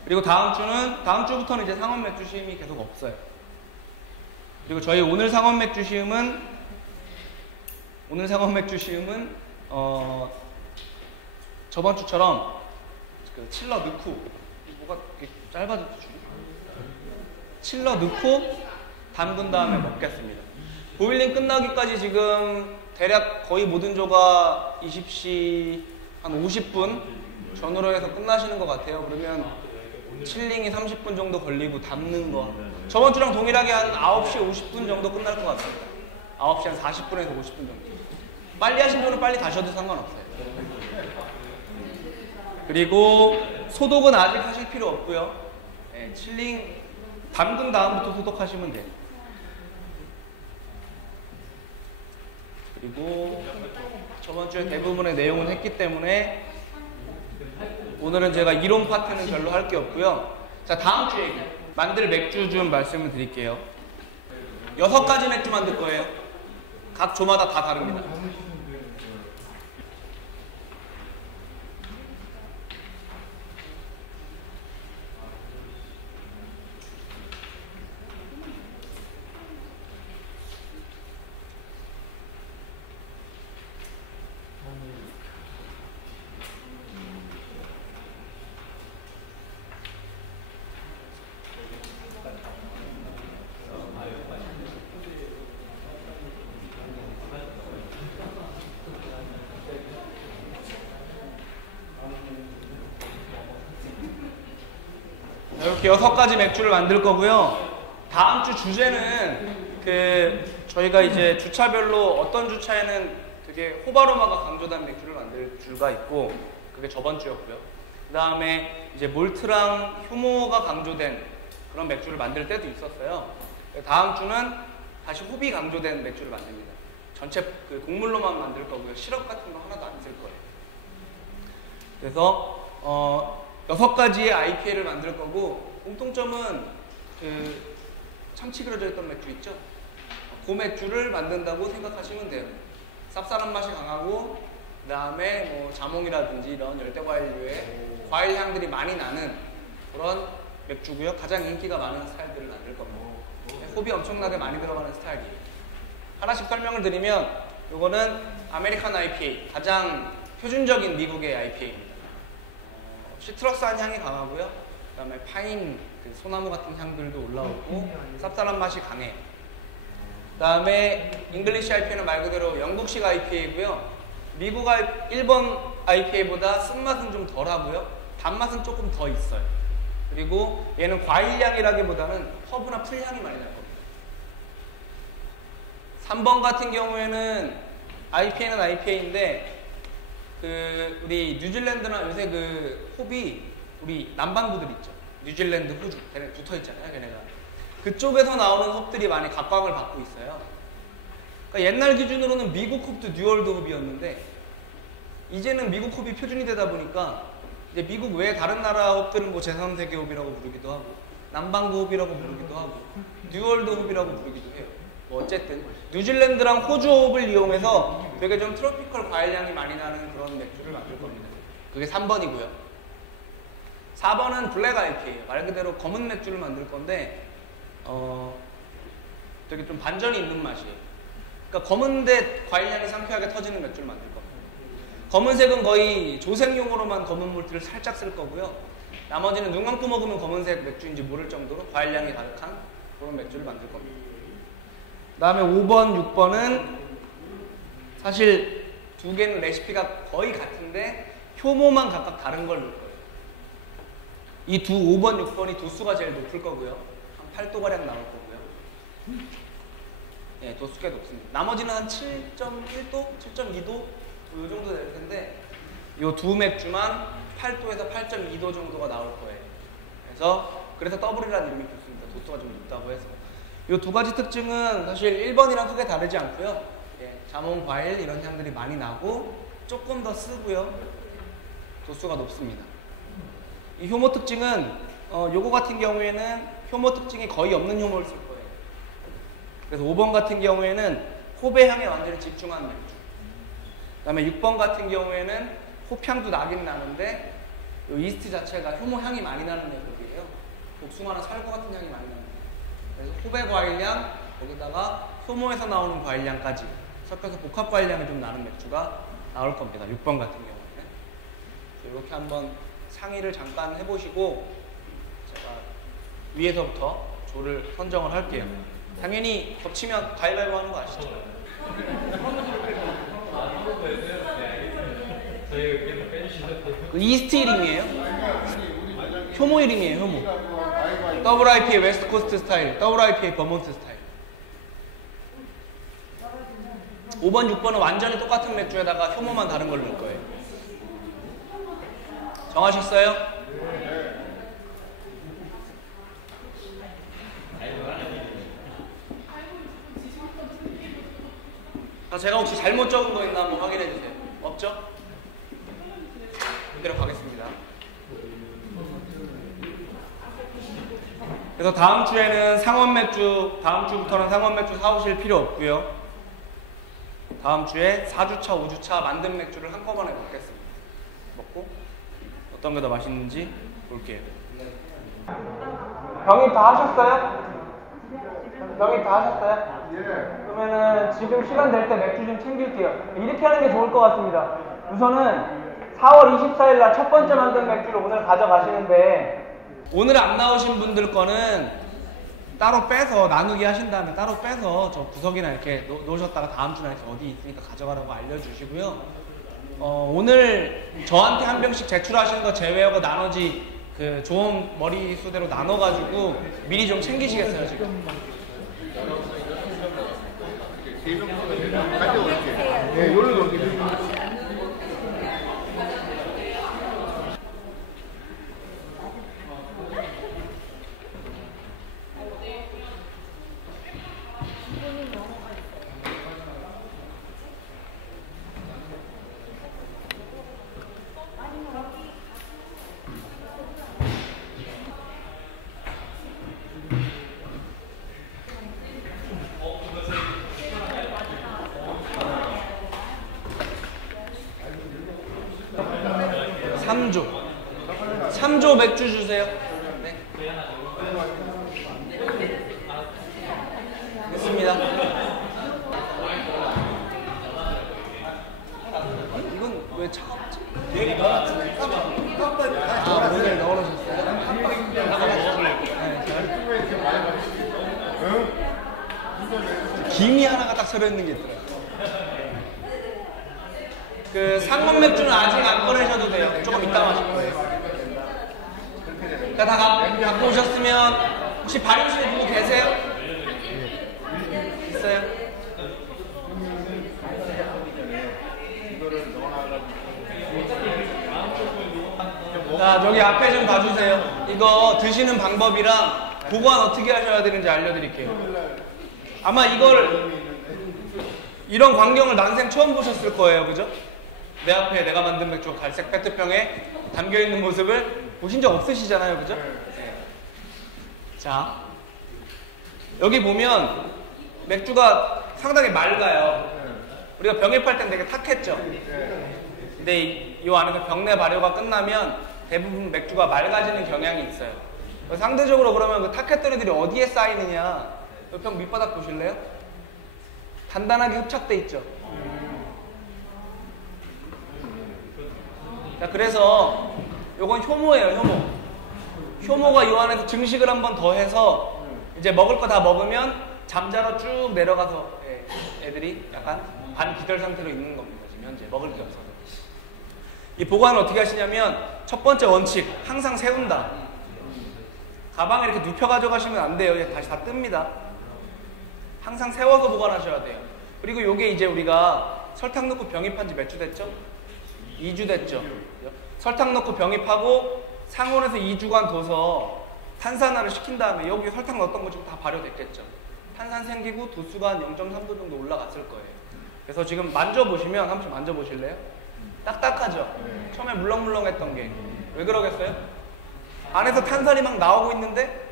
그리고 다음 주부터는 이제 상원 맥주 시음이 계속 없어요. 그리고 저희 오늘 상원 맥주 시음은 저번 주처럼 그 칠러 넣고, 뭐가 이렇게 짧아졌죠? 칠러 넣고 담근 다음에 먹겠습니다. 보일링 끝나기까지 지금 대략 거의 모든 조가 20시 한 50분 전후로 해서 끝나시는 것 같아요. 그러면 칠링이 30분 정도 걸리고 담는 거 저번 주랑 동일하게 한 9시 50분 정도 끝날 것 같습니다. 9시 한 40분에서 50분 정도. 빨리 하신 분은 빨리 가셔도 상관없어요. 그리고 소독은 아직 하실 필요 없고요. 네, 칠링 담근 다음부터 소독하시면 돼요. 그리고 저번 주에 대부분의 내용은 했기 때문에 오늘은 제가 이론 파트는 별로 할 게 없고요. 자, 다음 주에 만들 맥주 좀 말씀을 드릴게요. 6가지 맥주 만들 거예요. 각 조마다 다 다릅니다. 이렇게 6가지 맥주를 만들 거고요. 다음 주 주제는 저희가 이제 주차별로 어떤 주차에는 되게 호바로마가 강조된 맥주를 만들 주가 있고, 그게 저번 주였고요. 그 다음에 이제 몰트랑 효모가 강조된 그런 맥주를 만들 때도 있었어요. 다음 주는 다시 호비 강조된 맥주를 만듭니다. 전체 곡물로만 만들 거고요. 시럽 같은 거 하나도 안 쓸 거예요. 그래서 6가지의 IPA를 만들 거고, 공통점은 참치 그려져 있던 맥주 있죠? 그 맥주를 만든다고 생각하시면 돼요. 쌉쌀한 맛이 강하고, 그 다음에 뭐 자몽이라든지 이런 열대과일류의 과일 향들이 많이 나는 그런 맥주고요. 가장 인기가 많은 스타일들을 만들 겁니다. 호비 엄청나게 많이 들어가는 스타일이에요. 하나씩 설명을 드리면, 이거는 아메리칸 IPA, 가장 표준적인 미국의 IPA입니다. 시트러스한 향이 강하고요. 그 다음에 파인, 소나무 같은 향들도 올라오고 쌉쌀한 맛이 강해요. 그 다음에 잉글리시 IPA는 말 그대로 영국식 IPA고요. 일본 IPA보다 쓴맛은 좀 덜하고요. 단맛은 조금 더 있어요. 그리고 얘는 과일향이라기보다는 허브나 풀향이 많이 날 겁니다. 3번 같은 경우에는 IPA는 IPA인데 우리 뉴질랜드나 요새 호비, 우리 남반구들 있죠. 뉴질랜드, 호주, 걔네 붙어 있잖아요, 걔네가. 그쪽에서 나오는 홉들이 많이 각광을 받고 있어요. 그러니까 옛날 기준으로는 미국 홉도 뉴월드 홉이었는데, 이제는 미국 홉이 표준이 되다 보니까 이제 미국 외에 다른 나라 홉들은 뭐 제3세계 홉이라고 부르기도 하고, 남반구 홉이라고 부르기도 하고, 뉴월드 홉이라고 부르기도 해요. 뭐 어쨌든 뉴질랜드랑 호주 홉을 이용해서 되게 좀 트로피컬 과일향이 많이 나는 그런 맥주를 만들 겁니다. 그게 3번이고요. 4번은 블랙 IPA예요. 말 그대로 검은 맥주를 만들 건데 되게 좀 반전이 있는 맛이에요. 그러니까 검은데 과일향이 상쾌하게 터지는 맥주를 만들 겁니다. 검은색은 거의 조색용으로만 검은 몰트를 살짝 쓸 거고요. 나머지는 눈 감고 먹으면 검은색 맥주인지 모를 정도로 과일향이 가득한 그런 맥주를 만들 겁니다. 그 다음에 5번, 6번은 사실 두 개는 레시피가 거의 같은데 효모만 각각 다른 걸 넣을 거예요. 이 5번, 6번이 도수가 제일 높을 거고요. 한 8도가량 나올 거고요. 네, 도수가 높습니다. 나머지는 한 7.1도, 7.2도 이 정도 될 텐데 이 두 맥주만 8도에서 8.2도 정도가 나올 거예요. 그래서 더블이라는 이름이 붙습니다. 도수가 좀 높다고 해서. 이 두 가지 특징은 사실 1번이랑 크게 다르지 않고요. 자몽, 과일 이런 향들이 많이 나고 조금 더 쓰고요. 도수가 높습니다. 이 효모 특징은 요거 같은 경우에는 효모 특징이 거의 없는 효모를 쓸 거예요. 그래서 5번 같은 경우에는 홉의 향에 완전히 집중한 맥주. 그 다음에 6번 같은 경우에는 홉향도 나긴 나는데 요 이스트 자체가 효모 향이 많이 나는 맥주예요. 복숭아나 살구 같은 향이 많이 나는. 그래서 홉의 과일향, 거기다가 효모에서 나오는 과일향까지 섞여서 복합 과일향이 좀 나는 맥주가 나올 겁니다. 6번 같은 경우에는. 이렇게 한번 상의를 잠깐 해보시고 제가 위에서부터 조를 선정을 할게요. 당연히 겹치면 가위바위보 하는 거 아시죠? 그 이스트 이름이에요? 효모 이름이에요, 효모. 더블 IPA 웨스트 코스트 스타일, 더블 IPA 버몬트 스타일. 5번, 6번은 완전히 똑같은 맥주에다가 효모만 다른 걸 넣을 거예요. 정하셨어요? 제가 혹시 잘못 적은 거 있나 한번 확인해 주세요. 없죠? 이대로 가겠습니다. 그래서 다음 주에는 상원 맥주, 다음 주부터는 상원 맥주 사오실 필요 없고요. 다음 주에 4주차, 5주차 만든 맥주를 한꺼번에 먹겠습니다. 먹고 어떤 게 더 맛있는지 볼게요. 병입 다 하셨어요? 병입 다 하셨어요? 그러면은 지금 시간 될 때 맥주 좀 챙길게요. 이렇게 하는 게 좋을 것 같습니다. 우선은 4월 24일 날 첫 번째 만든 맥주를 오늘 가져가시는데, 오늘 안 나오신 분들 거는 따로 빼서 나누기 하신 다음에 따로 빼서 저 구석이나 이렇게 놓으셨다가 다음 주나 이렇게 어디 있으니까 가져가라고 알려주시고요. 오늘 저한테 한 병씩 제출하시는 거 제외하고 나머지 그 좋은 머리수대로 나눠가지고 미리 좀 챙기시겠어요 지금? 네, 요런 거. 삼조 맥주 주세요. 네. 됐습니다. 이건 왜 차갑지? 얘기 넣어놨지? 오늘 넣어놓으셨어요? 김이 하나가 딱 서려있는 게 있더라고요. 그 상원 맥주는 아직 안 꺼내셔도 돼요. 조금 이따 마실 거예요. 그러니까 다 갖고 오셨으면 혹시 발효실 누구 계세요? 있어요? 자, 저기 앞에 좀 봐주세요. 이거 드시는 방법이랑 보관 어떻게 하셔야 되는지 알려드릴게요. 아마 이런 광경을 난생 처음 보셨을 거예요, 그죠? 내 앞에 내가 만든 맥주 갈색 페트병에 담겨있는 모습을 보신 적 없으시잖아요, 그죠? 네. 자, 여기 보면 맥주가 상당히 맑아요. 우리가 병입할 땐 되게 탁했죠? 근데 이 안에서 병내 발효가 끝나면 대부분 맥주가 맑아지는 경향이 있어요. 상대적으로 그러면 그 탁했던 애들이 어디에 쌓이느냐? 병 밑바닥 보실래요? 단단하게 흡착돼 있죠? 자, 그래서 요건 효모예요, 효모. 효모가 요 안에서 증식을 한 번 더 해서 이제 먹을 거 다 먹으면 잠자러 쭉 내려가서 애들이 약간 반기절 상태로 있는 겁니다. 지금 현재 먹을 게 없어서. 이 보관을 어떻게 하시냐면 첫 번째 원칙, 항상 세운다. 가방에 이렇게 눕혀 가져가시면 안 돼요. 다시 다 뜹니다. 항상 세워서 보관하셔야 돼요. 그리고 요게 이제 우리가 설탕 넣고 병입한 지 몇 주 됐죠? 2주 됐죠. 설탕 넣고 병입하고 상온에서 2주간 둬서 탄산화를 시킨 다음에 여기 설탕 넣었던 거 지금 다 발효됐겠죠. 탄산 생기고 도수가 한 0.3도 정도 올라갔을 거예요. 그래서 지금 만져보시면 한 번씩 만져보실래요? 딱딱하죠? 처음에 물렁물렁했던 게 왜 그러겠어요? 안에서 탄산이 막 나오고 있는데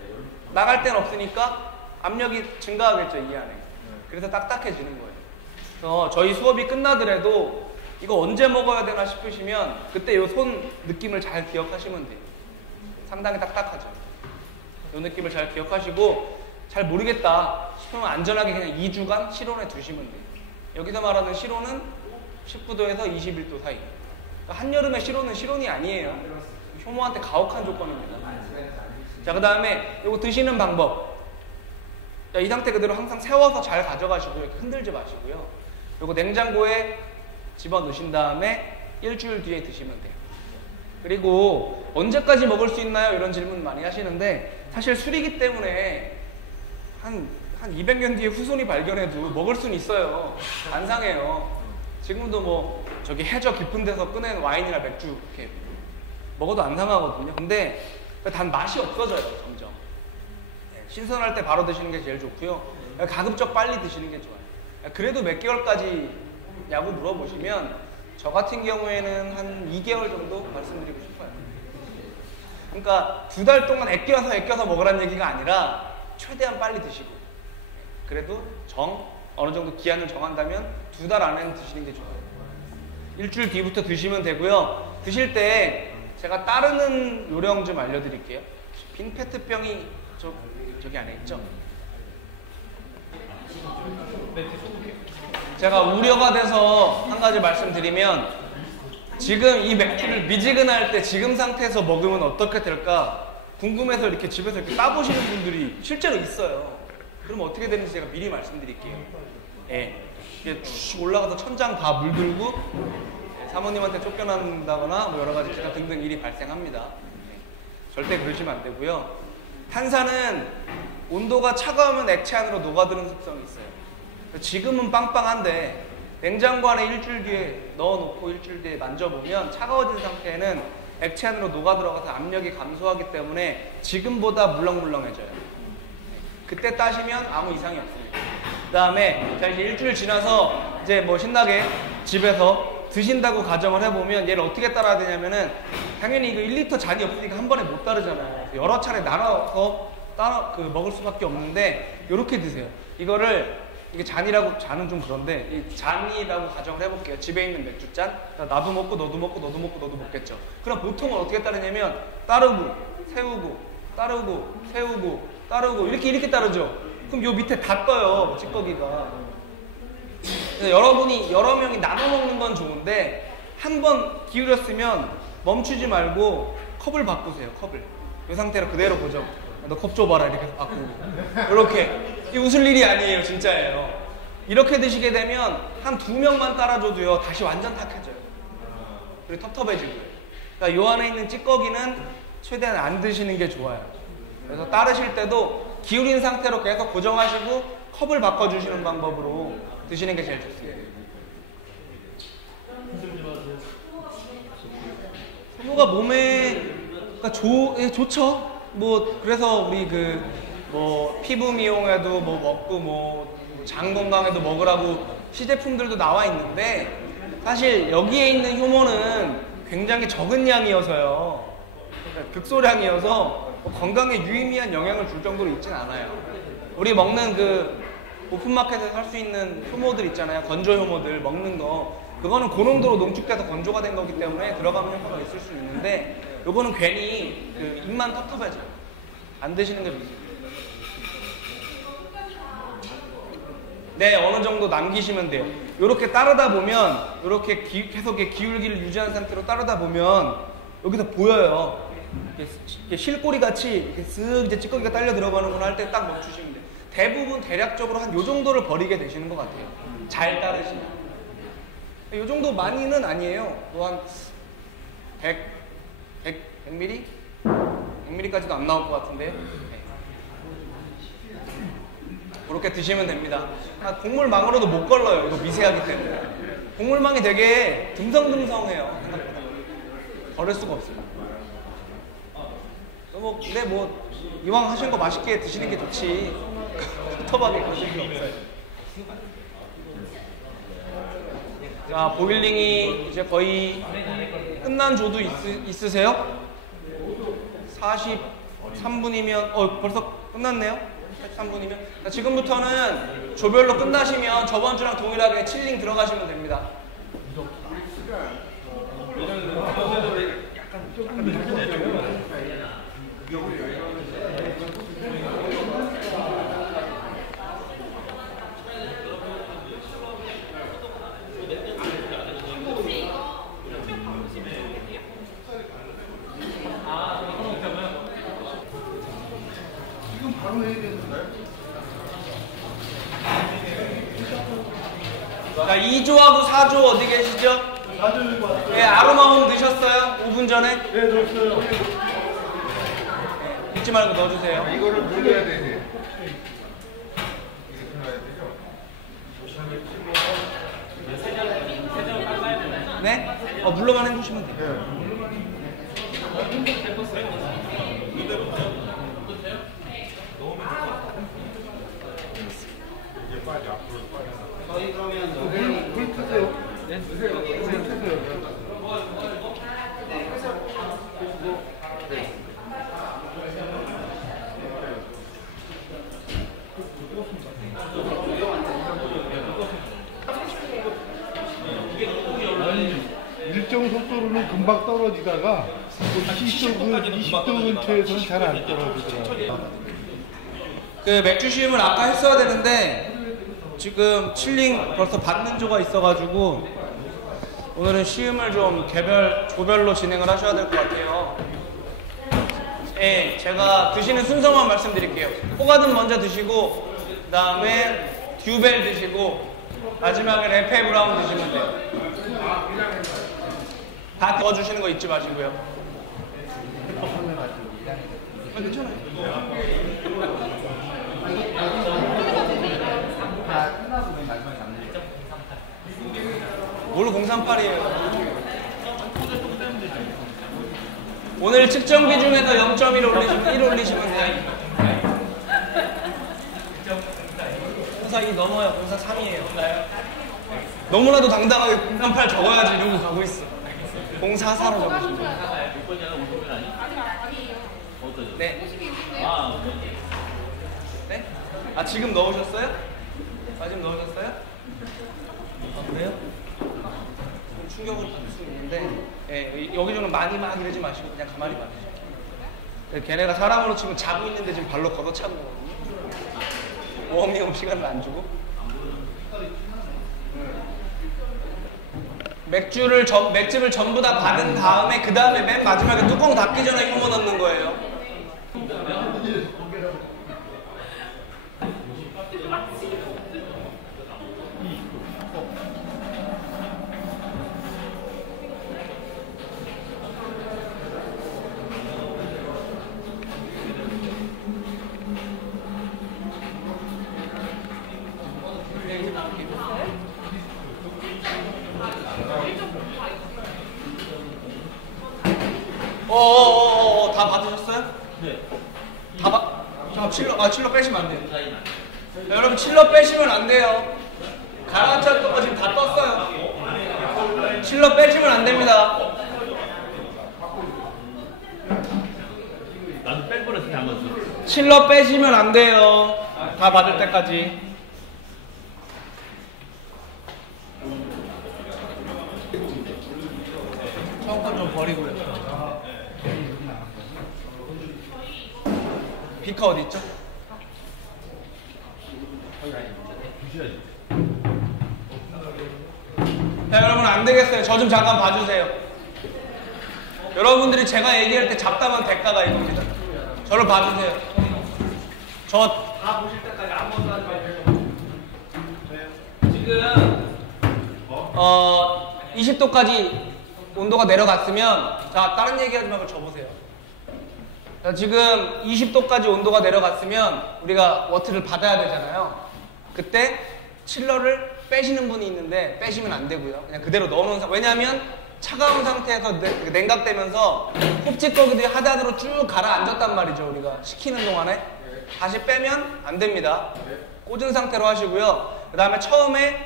나갈 데는 없으니까 압력이 증가하겠죠, 이 안에. 그래서 딱딱해지는 거예요. 그래서 저희 수업이 끝나더라도 이거 언제 먹어야 되나 싶으시면 그때 요 손 느낌을 잘 기억하시면 돼요. 상당히 딱딱하죠. 요 느낌을 잘 기억하시고 잘 모르겠다 싶으면 안전하게 그냥 2주간 실온에 두시면 돼요. 여기서 말하는 실온은 19도에서 21도 사이. 그러니까 한여름에 실온은 실온이 아니에요. 효모한테 가혹한 조건입니다. 자, 그 다음에 요거 드시는 방법. 자, 이 상태 그대로 항상 세워서 잘 가져가시고요. 이렇게 흔들지 마시고요. 요거 냉장고에 집어넣으신 다음에 일주일 뒤에 드시면 돼요. 그리고 언제까지 먹을 수 있나요? 이런 질문 많이 하시는데 사실 술이기 때문에 한 200년 뒤에 후손이 발견해도 먹을 수는 있어요. 안 상해요. 지금도 뭐 저기 해저 깊은 데서 꺼낸 와인이나 맥주 이렇게 먹어도 안 상하거든요. 근데 단 맛이 없어져요, 점점. 신선할 때 바로 드시는 게 제일 좋고요. 가급적 빨리 드시는 게 좋아요. 그래도 몇 개월까지 야구 물어보시면 저 같은 경우에는 한 2개월 정도 말씀드리고 싶어요. 그러니까 2달 동안 아껴서 먹으라는 얘기가 아니라 최대한 빨리 드시고, 그래도 어느 정도 기한을 정한다면 2달 안에는 드시는 게 좋아요. 일주일 뒤부터 드시면 되고요. 드실 때 제가 따르는 요령 좀 알려드릴게요. 빈페트병이 저기 안에 있죠? 제가 우려가 돼서 한 가지 말씀드리면, 지금 이 맥주를 미지근할 때 지금 상태에서 먹으면 어떻게 될까 궁금해서 이렇게 집에서 이렇게 따보시는 분들이 실제로 있어요. 그럼 어떻게 되는지 제가 미리 말씀드릴게요. 예, 이게 쭉 올라가서 천장 다 물들고 사모님한테 쫓겨난다거나 뭐 여러 가지 기타 등등 일이 발생합니다. 절대 그러시면 안 되고요. 탄산은 온도가 차가우면 액체 안으로 녹아드는 특성이 있어요. 지금은 빵빵한데 냉장고 안에 일주일 뒤에 넣어놓고 일주일 뒤에 만져보면 차가워진 상태에는 액체 안으로 녹아들어가서 압력이 감소하기 때문에 지금보다 물렁물렁해져요. 그때 따시면 아무 이상이 없습니다. 그 다음에 이제 일주일 지나서 이제 뭐 신나게 집에서 드신다고 가정을 해보면 얘를 어떻게 따라야 되냐면은, 당연히 이거 1리터 잔이 없으니까 한 번에 못 따르잖아요. 여러 차례 나눠서 먹을 수밖에 없는데 이렇게 드세요. 이게 잔은 좀 그런데 이 잔이라고 가정을 해볼게요. 집에 있는 맥주잔. 나도 먹고 너도 먹고 너도 먹고 너도 먹겠죠. 그럼 보통은 어떻게 따르냐면 따르고 세우고 따르고 세우고 따르고 이렇게 따르죠. 그럼 요 밑에 다 떠요, 찌꺼기가. 그래서 여러분이 여러 명이 나눠 먹는 건 좋은데 한 번 기울였으면 멈추지 말고 컵을 바꾸세요. 컵을 이 상태로 그대로 보죠. 너 컵 줘봐라 이렇게 바꾸고 이렇게. 이 웃을 일이 아니에요, 진짜예요. 이렇게 드시게 되면 한 2명만 따라줘도요 다시 완전 탁해져요. 그리고 텁텁해지고요. 그러니까 요 안에 있는 찌꺼기는 최대한 안 드시는 게 좋아요. 그래서 따르실 때도 기울인 상태로 계속 고정하시고 컵을 바꿔주시는 방법으로 드시는 게 제일 좋습니다. 소모가 몸에 좋죠. 뭐 그래서 우리 피부 미용에도 뭐 먹고 뭐 장 건강에도 먹으라고 시제품들도 나와 있는데, 사실 여기에 있는 효모는 굉장히 적은 양이어서요. 그러니까 극소량이어서 건강에 유의미한 영향을 줄 정도로 있진 않아요. 우리 먹는 오픈마켓에서 살 수 있는 효모들 있잖아요. 건조 효모들 먹는 거. 그거는 고농도로 농축돼서 건조가 된 거기 때문에 들어가면 효과가 있을 수 있는데, 요거는 괜히 입만 텁텁해져요. 안 드시는 게 좋습니다. 네, 어느 정도 남기시면 돼요. 요렇게 따르다 보면, 요렇게 계속 기울기를 유지한 상태로 따르다 보면 여기서 보여요. 이렇게 실꼬리 같이 이렇게 쓱 이제 찌꺼기가 딸려 들어가는구나 할 때 딱 멈추시면 돼요. 대부분 대략적으로 한 요 정도를 버리게 되시는 것 같아요. 잘 따르시면. 요 정도 많이는 아니에요. 또한 100ml? 100ml까지도 안 나올 것 같은데요. 그렇게 드시면 됩니다. 곡물망으로도 못 걸러요. 이거 미세하기 때문에. 곡물망이 되게 듬성듬성해요. 생각보다. 버릴 수가 없어요. 근데 이왕 하신 거 맛있게 드시는 게 좋지. 텁텁하게 그러실 필요 없어요. 자, 보일링이 이제 거의 끝난 조도 있으세요? 43분이면 벌써 끝났네요? 43분이면 지금부터는 조별로 끝나시면 저번 주랑 동일하게 칠링 들어가시면 됩니다. 자, 2조하고 4조 어디 계시죠? 4조. 네, 아로마홈 넣으셨어요? 5분 전에? 네, 넣었어요. 잊지 말고 넣어주세요. 이거를 물려야 되지. 네? 물로만 해주시면 돼요. 저희 그러면 불 끄세요. 네? 불 끄세요. 일정 속도로는 금방 떨어지다가 20도 근처에서는 잘 안 떨어지더라고요. 그 맥주 시음을 아까 했어야 되는데 지금 칠링 벌써 받는 조가 있어가지고 오늘은 시음을 좀 조별로 진행을 하셔야 될 것 같아요. 예, 제가 드시는 순서만 말씀드릴게요. 호가든 먼저 드시고 그 다음에 듀벨 드시고 마지막에 레페 브라운 드시면 돼요. 다 넣어주시는 거 잊지 마시고요. 괜찮아요. 뭘로 038이에요? 오늘 측정비 중에서 0.1 올리시면 돼요. 공사 2 넘어요. 공사 3이에요. 너무나도 당당하게 038 적어야지 이러고 가고 있어. 044로 적으시면 돼요. 6번이 아니라 50번 아니? 어떠죠? 네. 아, 네? 아, 지금 넣으셨어요? 아, 지금 넣으셨어요? 아, 그래요? 좀 충격을 받을 수 있는데, 예, 여기저기 많이 막 이러지 마시고 그냥 가만히 봐주세요. 걔네가 사람으로 치면 자고 있는데 지금 발로 걷어차는 거거든요. 워밍업 시간을 안 주고. 맥주를 전부 다 받은 다음에 그 다음에 맨 마지막에 뚜껑 닫기 전에 효모 넣는 거예요. 다 받으셨어요? 네. 칠러 빼시면 안 돼요. 여러분, 칠러 빼시면 안 돼요. 가라앉혔던 거 지금 다 떴어요. 칠러 빼시면 안 됩니다. 나도 뺄 뻔했을 때 안 갔어. 칠러 빼시면 안 돼요. 다 받을 때까지. 처음 건 좀 버리고요. 비카 어디 있죠? 자, 여러분 안 되겠어요. 저 좀 잠깐 봐주세요. 여러분들이 제가 얘기할 때 잡담한 대가가 이겁니다. 저를 봐주세요. 저 다 보실 때까지 아무것도 하지 마세요. 지금 20도까지 온도가 내려갔으면, 자, 다른 얘기하지 말고 저 보세요. 자, 지금 20도까지 온도가 내려갔으면 우리가 워트를 받아야 되잖아요. 그때 칠러를 빼시는 분이 있는데 빼시면 안 되고요. 그냥 그대로 넣어놓은 상태. 왜냐하면 차가운 상태에서 냉각되면서 흡집거기들이 하단으로 쭉 가라앉았단 말이죠. 우리가 식히는 동안에. 다시 빼면 안 됩니다. 꽂은 상태로 하시고요. 그 다음에 처음에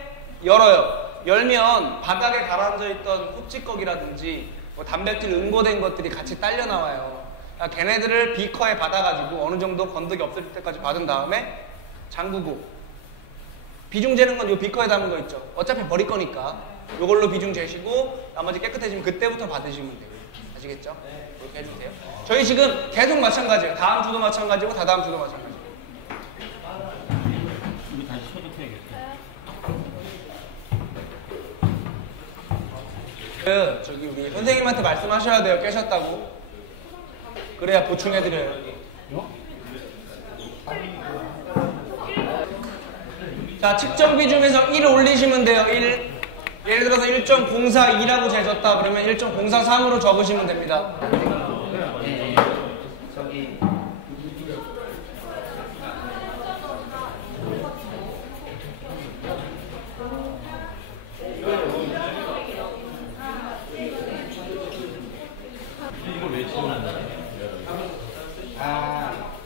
열어요. 열면 바닥에 가라앉아 있던 흡집거기라든지 뭐 단백질 응고된 것들이 같이 딸려 나와요. 그러니까 걔네들을 비커에 받아가지고 어느 정도 건더기 없을 때까지 받은 다음에 잠그고, 비중 재는 건 이 비커에 담은 거 있죠. 어차피 버릴 거니까 이걸로 비중 재시고 나머지 깨끗해지면 그때부터 받으시면 돼요. 아시겠죠? 그렇게 해주세요. 저희 지금 계속 마찬가지예요. 다음 주도 마찬가지고 다다음 주도 마찬가지예요. 우리 다시 소독해야겠다. 저기 우리 선생님한테 말씀하셔야 돼요. 깨셨다고. 그래야 보충해드려요. 자, 측정비 중에서 1 올리시면 돼요. 1. 예를 들어서 1.042라고 재졌다 그러면 1.043으로 적으시면 됩니다. 저기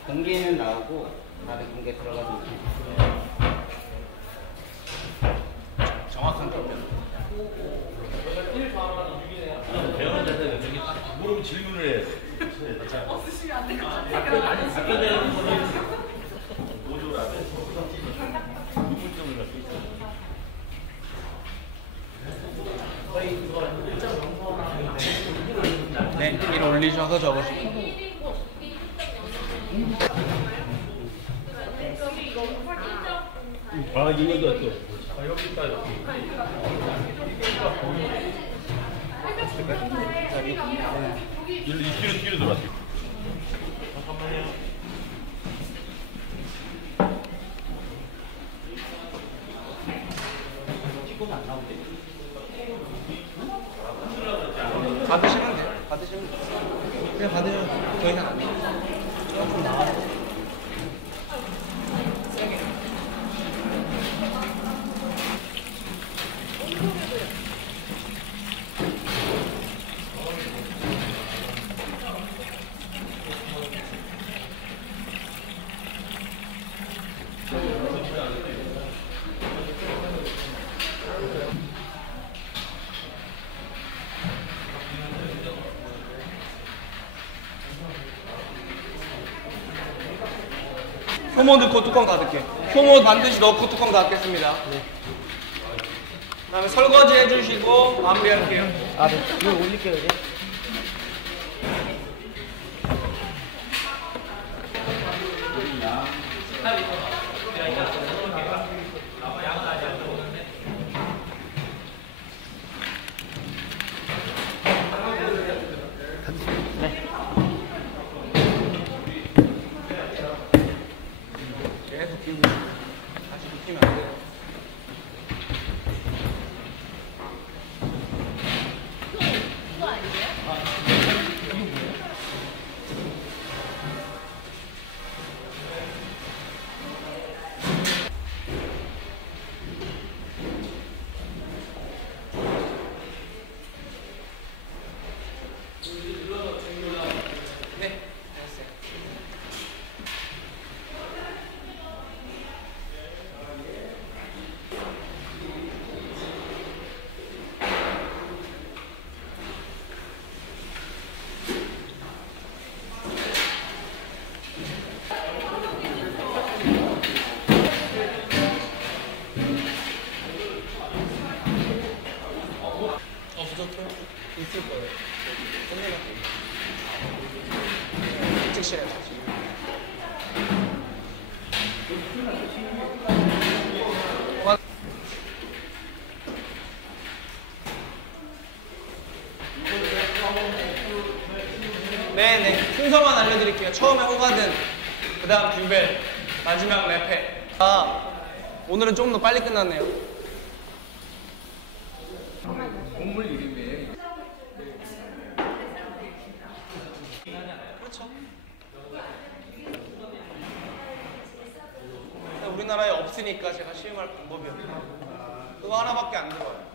공기는 나오고 다른 공기 들어가는 올리셔서 적으시면. 아, 이거도 또. 여기 있다 여기. 뒤로 돌아서. 잠깐만요. 받으시면 돼요. 받으시면 돼요. 그냥 받으셔도 더 이상 안 돼요. 조금 나와요. 효모 넣고 뚜껑 닫을게. 효모 반드시 넣고 뚜껑 닫겠습니다. 네. 그다음에 설거지 해주시고 마무리할게요. 아, 네. 이거 올릴게요, 이제. 계속 끼고 다시 눕히면 안 돼요. 이거 아니에요? 네, 됐어요. 부족해요? 있을 거예요. 끝내놨어요. 일찍 다시. 네네. 순서만 알려드릴게요. 처음에 호가든, 그 다음 듀벨, 마지막 레페. 아, 오늘은 좀 더 빨리 끝났네요. 동물 이름이에요. 그렇죠. 우리나라에 없으니까 제가 시음할 방법이 없어요. 그거 하나밖에 안 들어요.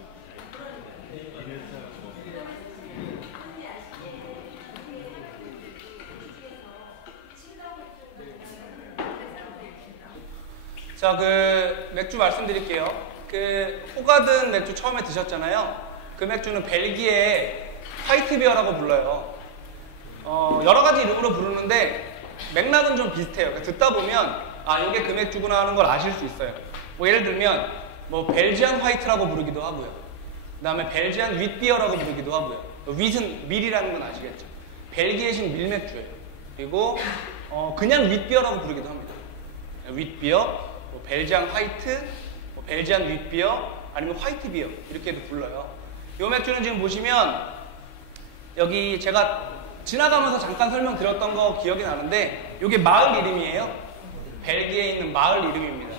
자, 그 맥주 말씀드릴게요. 그 호가든 맥주 처음에 드셨잖아요. 그 맥주는 벨기에 화이트 비어라고 불러요. 여러 가지 이름으로 부르는데 맥락은 좀 비슷해요. 그러니까 듣다 보면 아, 이게 그 맥주구나 하는 걸 아실 수 있어요. 뭐 예를 들면 뭐 벨지안 화이트라고 부르기도 하고요. 그 다음에 벨지안 윗비어라고 부르기도 하고요. 윗은 밀이라는 건 아시겠죠? 벨기에식 밀맥주예요. 그리고 그냥 윗비어라고 부르기도 합니다. 윗비어, 뭐 벨지안 화이트, 뭐 벨지안 윗비어, 아니면 화이트 비어 이렇게도 불러요. 이 맥주는 지금 보시면 여기 제가 지나가면서 잠깐 설명드렸던 거 기억이 나는데 이게 마을 이름이에요. 벨기에에 있는 마을 이름입니다.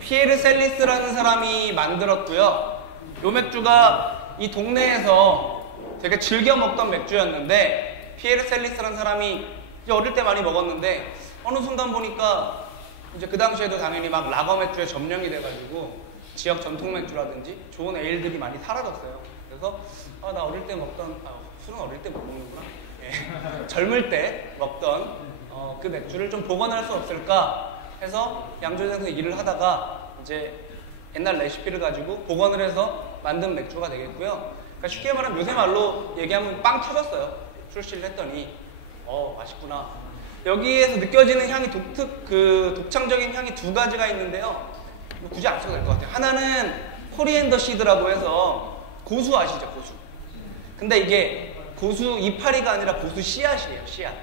피에르 셀리스라는 사람이 만들었고요. 이 맥주가 이 동네에서 되게 즐겨 먹던 맥주였는데 피에르 셀리스라는 사람이 이제 어릴 때 많이 먹었는데 어느 순간 보니까 이제 그 당시에도 당연히 막 라거 맥주에 점령이 돼가지고 지역 전통 맥주라든지 좋은 에일들이 많이 사라졌어요. 그래서 나 어릴 때 먹던 술은 어릴 때 못 먹는구나. 예. 젊을 때 먹던 그 맥주를 좀 복원할 수 없을까 해서 양조장에서 일을 하다가 이제 옛날 레시피를 가지고 복원을 해서 만든 맥주가 되겠고요. 그러니까 쉽게 말하면 요새 말로 얘기하면 빵 터졌어요. 출시를 했더니 맛있구나. 여기에서 느껴지는 향이 독창적인 향이 두 가지가 있는데요. 뭐 굳이 안 써도 될 것 같아요. 하나는 코리앤더 시드라고 해서 고수 아시죠? 고수. 근데 이게 고수 이파리가 아니라 고수 씨앗이에요. 씨앗.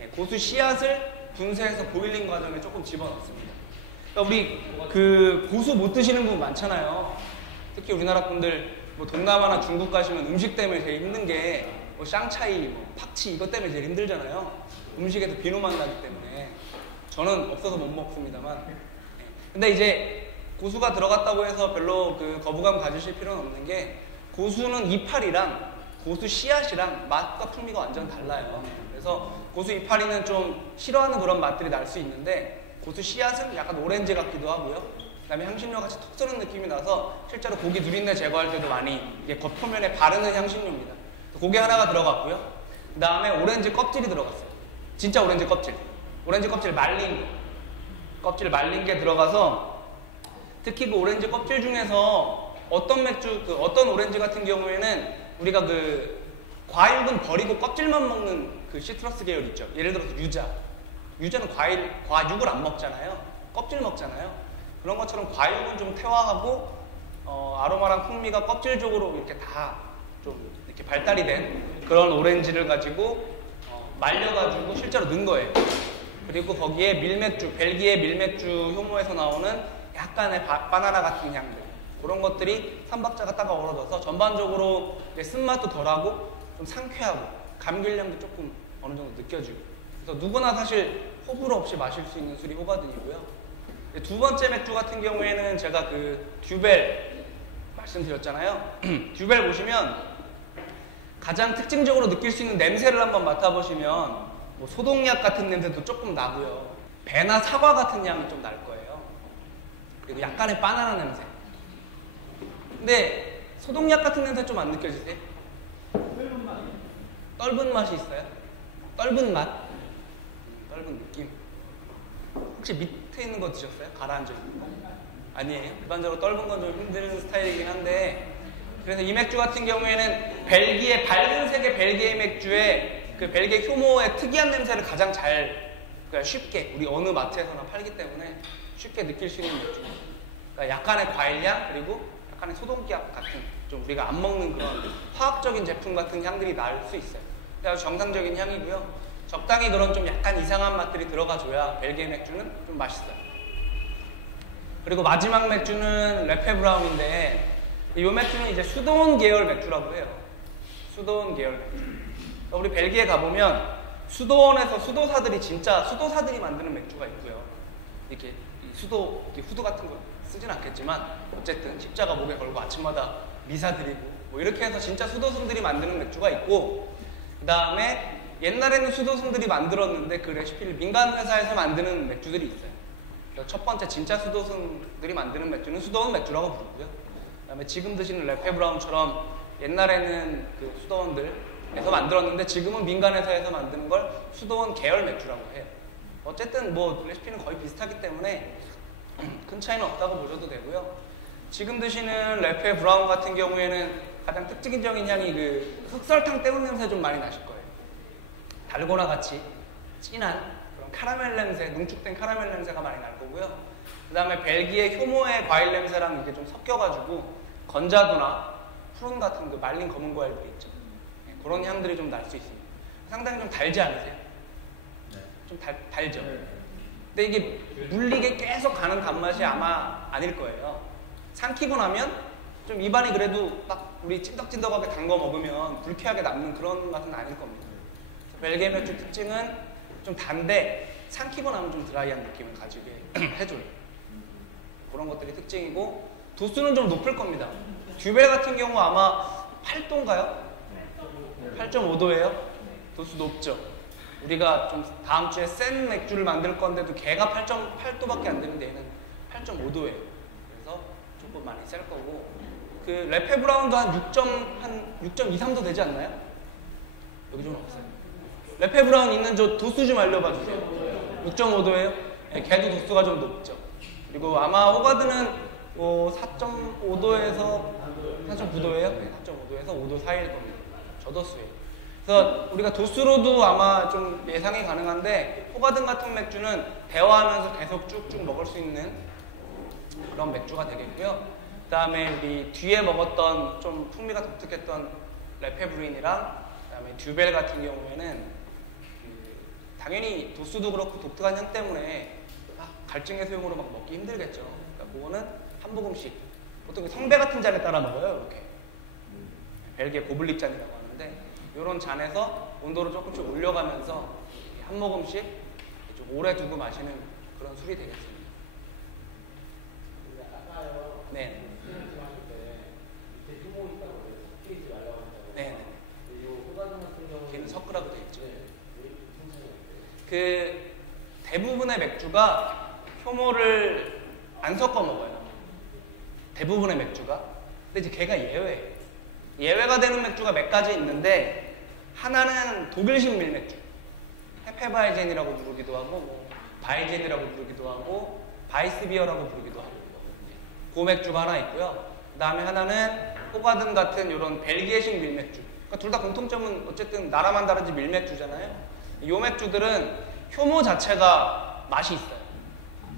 예, 고수 씨앗을 분쇄해서 보일링 과정에 조금 집어넣습니다. 그러니까 우리 그 고수 못 드시는 분 많잖아요. 특히 우리나라 분들 뭐 동남아나 중국 가시면 음식 때문에 제일 힘든 게 뭐 샹차이, 뭐 팍치 이것 때문에 제일 힘들잖아요. 음식에서 비누만 나기 때문에. 저는 없어서 못 먹습니다만. 예. 근데 이제 고수가 들어갔다고 해서 별로 그 거부감 가지실 필요는 없는 게 고수는 이파리랑 고수 씨앗이랑 맛과 풍미가 완전 달라요. 그래서 고수 이파리는 좀 싫어하는 그런 맛들이 날 수 있는데 고수 씨앗은 약간 오렌지 같기도 하고요. 그다음에 향신료 같이 톡 쏘는 느낌이 나서 실제로 고기 누린내 제거할 때도 많이 이게 겉표면에 바르는 향신료입니다. 고기 하나가 들어갔고요. 그다음에 오렌지 껍질이 들어갔어요. 진짜 오렌지 껍질. 오렌지 껍질 말린 거. 껍질 말린 게 들어가서 특히 그 오렌지 껍질 중에서 어떤 맥주, 그 어떤 오렌지 같은 경우에는 우리가 그 과육은 버리고 껍질만 먹는 그 시트러스 계열 있죠. 예를 들어서 유자. 유자는 과육을 안 먹잖아요. 껍질 먹잖아요. 그런 것처럼 과육은 좀 퇴화하고 아로마랑 풍미가 껍질 쪽으로 이렇게 다 좀 이렇게 발달이 된 그런 오렌지를 가지고 말려가지고 실제로 넣은 거예요. 그리고 거기에 밀맥주, 벨기에 밀맥주 효모에서 나오는 약간의 바나나 같은 향들, 그런 것들이 3박자가 딱 어우러져서 전반적으로 쓴맛도 덜하고 좀 상쾌하고 감귤향도 조금 어느 정도 느껴지고, 그래서 누구나 사실 호불호 없이 마실 수 있는 술이 호가든이고요. 두 번째 맥주 같은 경우에는 제가 그 듀벨 말씀드렸잖아요. 듀벨 보시면 가장 특징적으로 느낄 수 있는 냄새를 한번 맡아보시면 뭐 소독약 같은 냄새도 조금 나고요. 배나 사과 같은 향이 좀 날 거예요. 그리고 약간의 바나나 냄새. 근데 소독약 같은 냄새 좀 안 느껴지세요? 떫은 맛이 있어요? 떫은 맛? 떫은 느낌. 혹시 밑에 있는 거 드셨어요? 가라앉아 있는 거? 아니에요. 일반적으로 떫은 건 좀 힘든 스타일이긴 한데, 그래서 이 맥주 같은 경우에는 벨기에 밝은 색의 벨기에 맥주에 그 벨기에 효모의 특이한 냄새를 가장 잘, 그러니까 쉽게 우리 어느 마트에서나 팔기 때문에 쉽게 느낄 수 있는 맥주. 그러니까 약간의 과일향, 그리고 약간의 소독약 같은 좀 우리가 안 먹는 그런 화학적인 제품 같은 향들이 날 수 있어요. 아주 정상적인 향이고요. 적당히 그런 좀 약간 이상한 맛들이 들어가줘야 벨기에 맥주는 좀 맛있어요. 그리고 마지막 맥주는 레페브라운인데, 이 맥주는 이제 수도원 계열 맥주라고 해요. 수도원 계열 맥주. 우리 벨기에 가보면 수도원에서 수도사들이 진짜 수도사들이 만드는 맥주가 있고요. 이렇게 수도, 이렇게 후드 같은 거 쓰진 않겠지만 어쨌든 십자가 목에 걸고 아침마다 미사 드리고 뭐 이렇게 해서 진짜 수도승들이 만드는 맥주가 있고, 그 다음에 옛날에는 수도승들이 만들었는데 그 레시피를 민간 회사에서 만드는 맥주들이 있어요. 그래서 첫 번째 진짜 수도승들이 만드는 맥주는 수도원 맥주라고 부르고요. 그 다음에 지금 드시는 레페브라운처럼 옛날에는 그 수도원들에서 만들었는데 지금은 민간 회사에서 만드는 걸 수도원 계열 맥주라고 해요. 어쨌든 뭐 레시피는 거의 비슷하기 때문에 큰 차이는 없다고 보셔도 되고요. 지금 드시는 레페브라운 같은 경우에는 가장 특징적인 향이 그 흑설탕 때문 냄새 좀 많이 나실 거예요. 달고나 같이 진한 그런 카라멜 냄새, 농축된 카라멜 냄새가 많이 날 거고요. 그 다음에 벨기에 효모의 과일 냄새랑 이게 좀 섞여가지고 건자두나 푸른 같은 그 말린 검은 과일들 있죠. 네, 그런 향들이 좀 날 수 있습니다. 상당히 좀 달지 않으세요? 네. 좀 달죠? 근데 이게 물리게 계속 가는 단맛이 아마 아닐 거예요. 삼키고 나면 좀 입안이 그래도 딱 우리 찐덕찐덕하게 단 거 먹으면 불쾌하게 남는 그런 맛은 아닐 겁니다. 벨기에 맥주 특징은 좀 단데 삼키고 나면 좀 드라이한 느낌을 가지게 해줘요. 그런 것들이 특징이고, 도수는 좀 높을 겁니다. 듀벨 같은 경우 아마 8도인가요? 8.5도예요? 도수 높죠. 우리가 좀 다음 주에 센 맥주를 만들 건데도 걔가 8.8도밖에 안 되는데 얘는 8.5도예요. 그래서 조금 많이 셀 거고, 그 레페브라운도 한 6.23도 되지 않나요? 여기 좀 없어요. 레페브라운 있는 저 도수 좀 알려봐 주세요. 6.5도예요? 네, 걔도 도수가 좀 높죠. 그리고 아마 호가드는 뭐 4.5도에서 4.9도예요? 네, 4.5도에서 5도 사이일 겁니다. 저도수예요. 그래서 우리가 도수로도 아마 좀 예상이 가능한데, 호가든 같은 맥주는 대화하면서 계속 쭉쭉 먹을 수 있는 그런 맥주가 되겠고요. 그 다음에 우리 뒤에 먹었던 좀 풍미가 독특했던 레페브린이랑 그다음에 듀벨 같은 경우에는 당연히 도수도 그렇고 독특한 향 때문에 갈증의 소용으로 막 먹기 힘들겠죠. 그러니까 그거는 한 모금씩 보통 성배 같은 잔에 따라 먹어요. 이렇게 벨기에 고블릭 잔이라고 하는데 이런 잔에서 온도를 조금씩 올려가면서 한 모금씩 좀 오래 두고 마시는 그런 술이 되겠습니다. 네. 네. 걔는 섞으라고 되어 있죠. 그 대부분의 맥주가 효모를 안 섞어 먹어요. 대부분의 맥주가. 근데 이제 걔가 예외예요. 예외가 되는 맥주가 몇 가지 있는데 하나는 독일식 밀맥주. 헤페바이젠이라고 부르기도 하고 뭐 바이젠이라고 부르기도 하고 바이스비어라고 부르기도 하고 그 맥주가 하나 있고요. 그 다음에 하나는 호가든 같은 이런 벨기에식 밀맥주. 그러니까 둘 다 공통점은 어쨌든 나라만 다르지 밀맥주잖아요. 이 맥주들은 효모 자체가 맛이 있어요.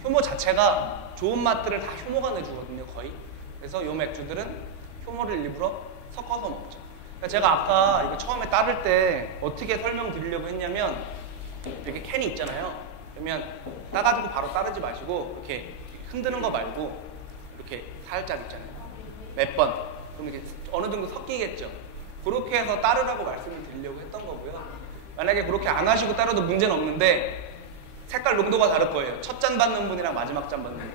효모 자체가 좋은 맛들을 다 효모가 내주거든요, 거의. 그래서 이 맥주들은 효모를 일부러 섞어서 먹죠. 그러니까 제가 아까 이거 처음에 따를 때 어떻게 설명드리려고 했냐면 이렇게 캔이 있잖아요. 그러면 따가지고 바로 따르지 마시고 이렇게 흔드는 거 말고 이렇게 살짝 있잖아요. 몇 번. 그럼 이렇게 어느 정도 섞이겠죠. 그렇게 해서 따르라고 말씀을 드리려고 했던 거고요. 만약에 그렇게 안 하시고 따라도 문제는 없는데 색깔 농도가 다를 거예요. 첫 잔 받는 분이랑 마지막 잔 받는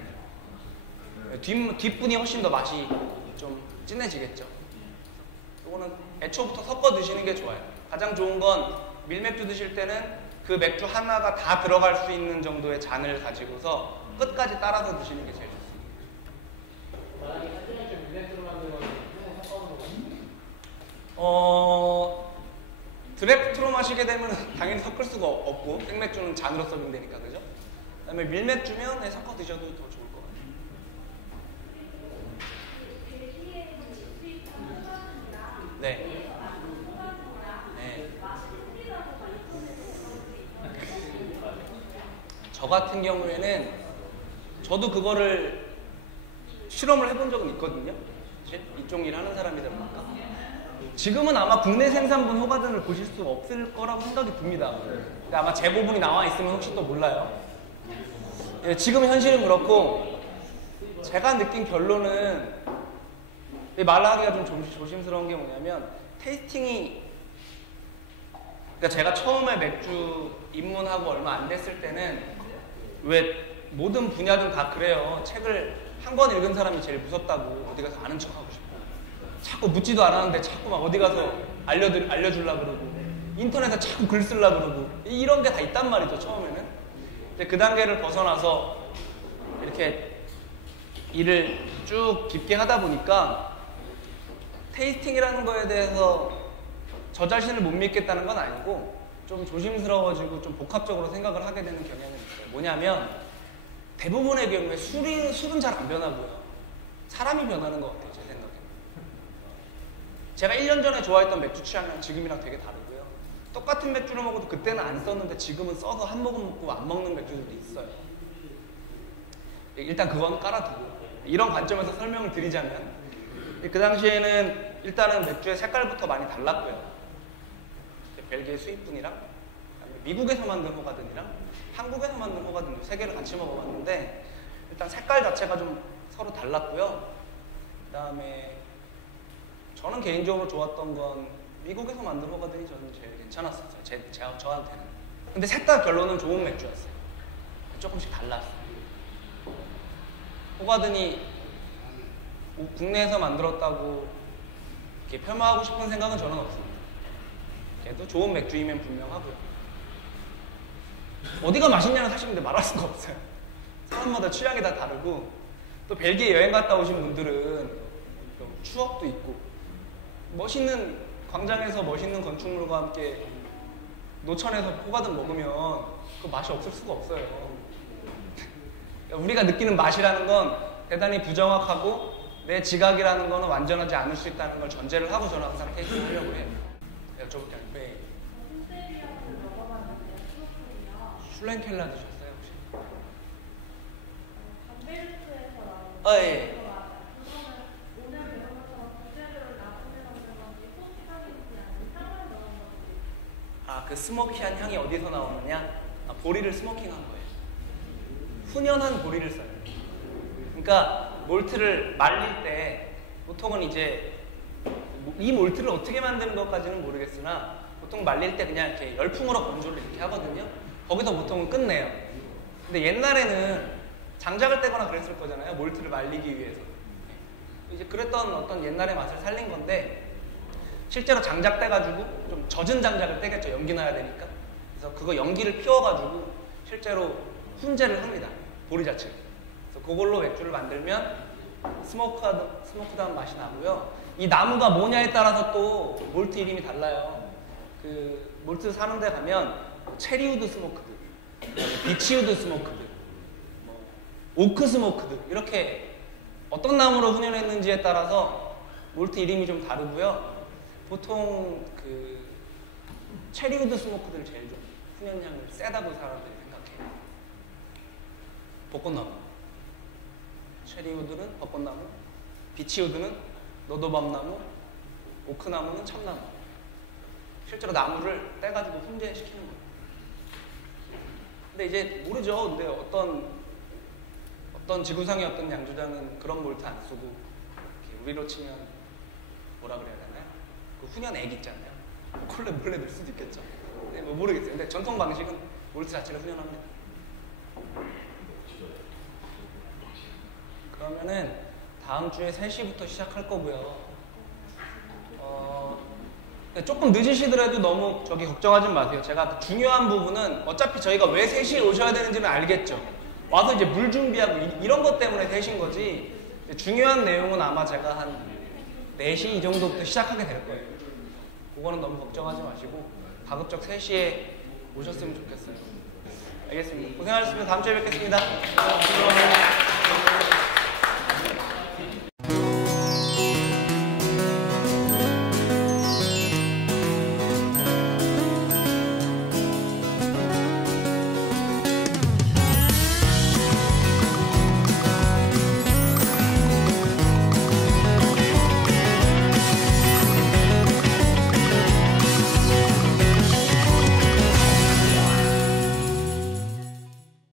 분이랑. 뒷분이 훨씬 더 맛이 좀 진해지겠죠. 이거는 애초부터 섞어 드시는 게 좋아요. 가장 좋은 건 밀맥주 드실 때는 그 맥주 하나가 다 들어갈 수 있는 정도의 잔을 가지고서 끝까지 따라서 드시는 게 제일 좋습니다. 드래프트로 마시게 되면 당연히 섞을 수가 없고 생맥주는 잔으로 서빙되니까 그죠? 그다음에 밀맥주면 섞어 드셔도 더 좋을 것 같아요. 네. 네. 저 같은 경우에는 저도 그거를 실험을 해본 적은 있거든요. 이쪽 일 하는 사람이다 보니까. 지금은 아마 국내 생산분 호가든을 보실 수 없을 거라고 생각이 듭니다. 근데 아마 재보분이 나와 있으면 혹시 또 몰라요. 예, 지금 현실은 그렇고 제가 느낀 결론은 말하기가 좀 조심스러운 게 뭐냐면 테이스팅이 그러니까 제가 처음에 맥주 입문하고 얼마 안 됐을 때는 왜 모든 분야든 다 그래요. 책을 한 권 읽은 사람이 제일 무섭다고 어디 가서 아는 척하고 싶고 자꾸 묻지도 않았는데 자꾸 막 어디 가서 알려주려고 그러고 인터넷에 자꾸 글 쓰려고 그러고 이런 게 다 있단 말이죠. 처음에는. 근데 그 단계를 벗어나서 이렇게 일을 쭉 깊게 하다 보니까 테이스팅이라는 거에 대해서 저 자신을 못 믿겠다는 건 아니고 좀 조심스러워지고 좀 복합적으로 생각을 하게 되는 경향이 있어요. 뭐냐면 대부분의 경우에 술은 잘 안 변하고요. 사람이 변하는 것 같아요. 제 생각에. 제가 1년 전에 좋아했던 맥주 취향이랑 지금이랑 되게 다르고요. 똑같은 맥주를 먹어도 그때는 안 썼는데 지금은 써서 한 모금 먹고 안 먹는 맥주들도 있어요. 일단 그건 깔아두고 이런 관점에서 설명을 드리자면 그 당시에는 일단은 맥주의 색깔부터 많이 달랐고요. 벨기에 수입분이랑 미국에서 만든 호가든이랑 한국에서 만든 호가든 세 개를 같이 먹어봤는데 일단 색깔 자체가 좀 서로 달랐고요. 그 다음에 저는 개인적으로 좋았던 건 미국에서 만든 호가든이 저는 제일 괜찮았어요. 저한테는. 근데 셋 다 결론은 좋은 맥주였어요. 조금씩 달랐어요. 호가든이 국내에서 만들었다고 이렇게 폄하하고 싶은 생각은 저는 없습니다. 걔도 좋은 맥주이면 분명하고요. 어디가 맛있냐는 사실 근데 말할 수가 없어요. 사람마다 취향이 다 다르고 또 벨기에 여행 갔다 오신 분들은 추억도 있고 멋있는 광장에서 멋있는 건축물과 함께 노천에서 호가든 먹으면 그 맛이 없을 수가 없어요. 우리가 느끼는 맛이라는 건 대단히 부정확하고 내 지각이라는 거는 완전하지 않을 수 있다는 걸 전제를 하고 저는 항상 테이스팅 하려고 해요. 여쭤볼게요. 네. 슐렌켈라 드셨어요 혹시? 담베르트에서 나온 아 예. 그거는 오늘 배운 것처럼 부재료를 나중에 만든 건지 포스타임인지 스모키한 향이 어디서 나오느냐? 보리를 스모킹한 거예요. 훈연한 보리를 써요. 그러니까 몰트를 말릴 때 보통은 이제 이 몰트를 어떻게 만드는 것까지는 모르겠으나 보통 말릴 때 그냥 이렇게 열풍으로 건조를 이렇게 하거든요. 거기서 보통은 끝내요. 근데 옛날에는 장작을 떼거나 그랬을 거잖아요. 몰트를 말리기 위해서. 이제 그랬던 어떤 옛날의 맛을 살린 건데 실제로 장작 떼가지고 좀 젖은 장작을 떼겠죠. 연기 나야 되니까. 그래서 그거 연기를 피워가지고 실제로 훈제를 합니다. 보리 자체를. 그래서 그걸로 맥주를 만들면 스모크다운 맛이 나고요. 이 나무가 뭐냐에 따라서 또 몰트 이름이 달라요. 그 몰트 사는 데 가면 체리우드 스모크드, 비치우드 스모크드, 오크 스모크드 이렇게 어떤 나무로 훈연했는지에 따라서 몰트 이름이 좀 다르고요. 보통 그 체리우드 스모크드를 제일 좀 훈연향을 세다고 사람들이 생각해요. 벚꽃나무. 체리우드는 벚꽃나무, 비치우드는 노도밤나무, 오크나무는 참나무. 실제로 나무를 떼가지고 훈제시키는 거예요. 근데 이제 모르죠. 근데 어떤 지구상의 어떤 양조장은 그런 몰트 안 쓰고 우리로 치면 뭐라 그래야 되나요? 그 훈연 액 있잖아요. 콜레 몰래 넣을 수도 있겠죠. 네, 뭐 모르겠어요. 근데 전통 방식은 몰트 자체를 훈연합니다. 그러면은 다음 주에 3시부터 시작할 거고요. 조금 늦으시더라도 너무 걱정하지 마세요. 제가 중요한 부분은 어차피 저희가 왜 3시에 오셔야 되는지는 알겠죠. 와서 이제 물 준비하고 이런 것 때문에 3시인 거지 중요한 내용은 아마 제가 한 4시 이 정도부터 시작하게 될 거예요. 그거는 너무 걱정하지 마시고 가급적 3시에 오셨으면 좋겠어요. 알겠습니다. 고생하셨습니다. 다음 주에 뵙겠습니다.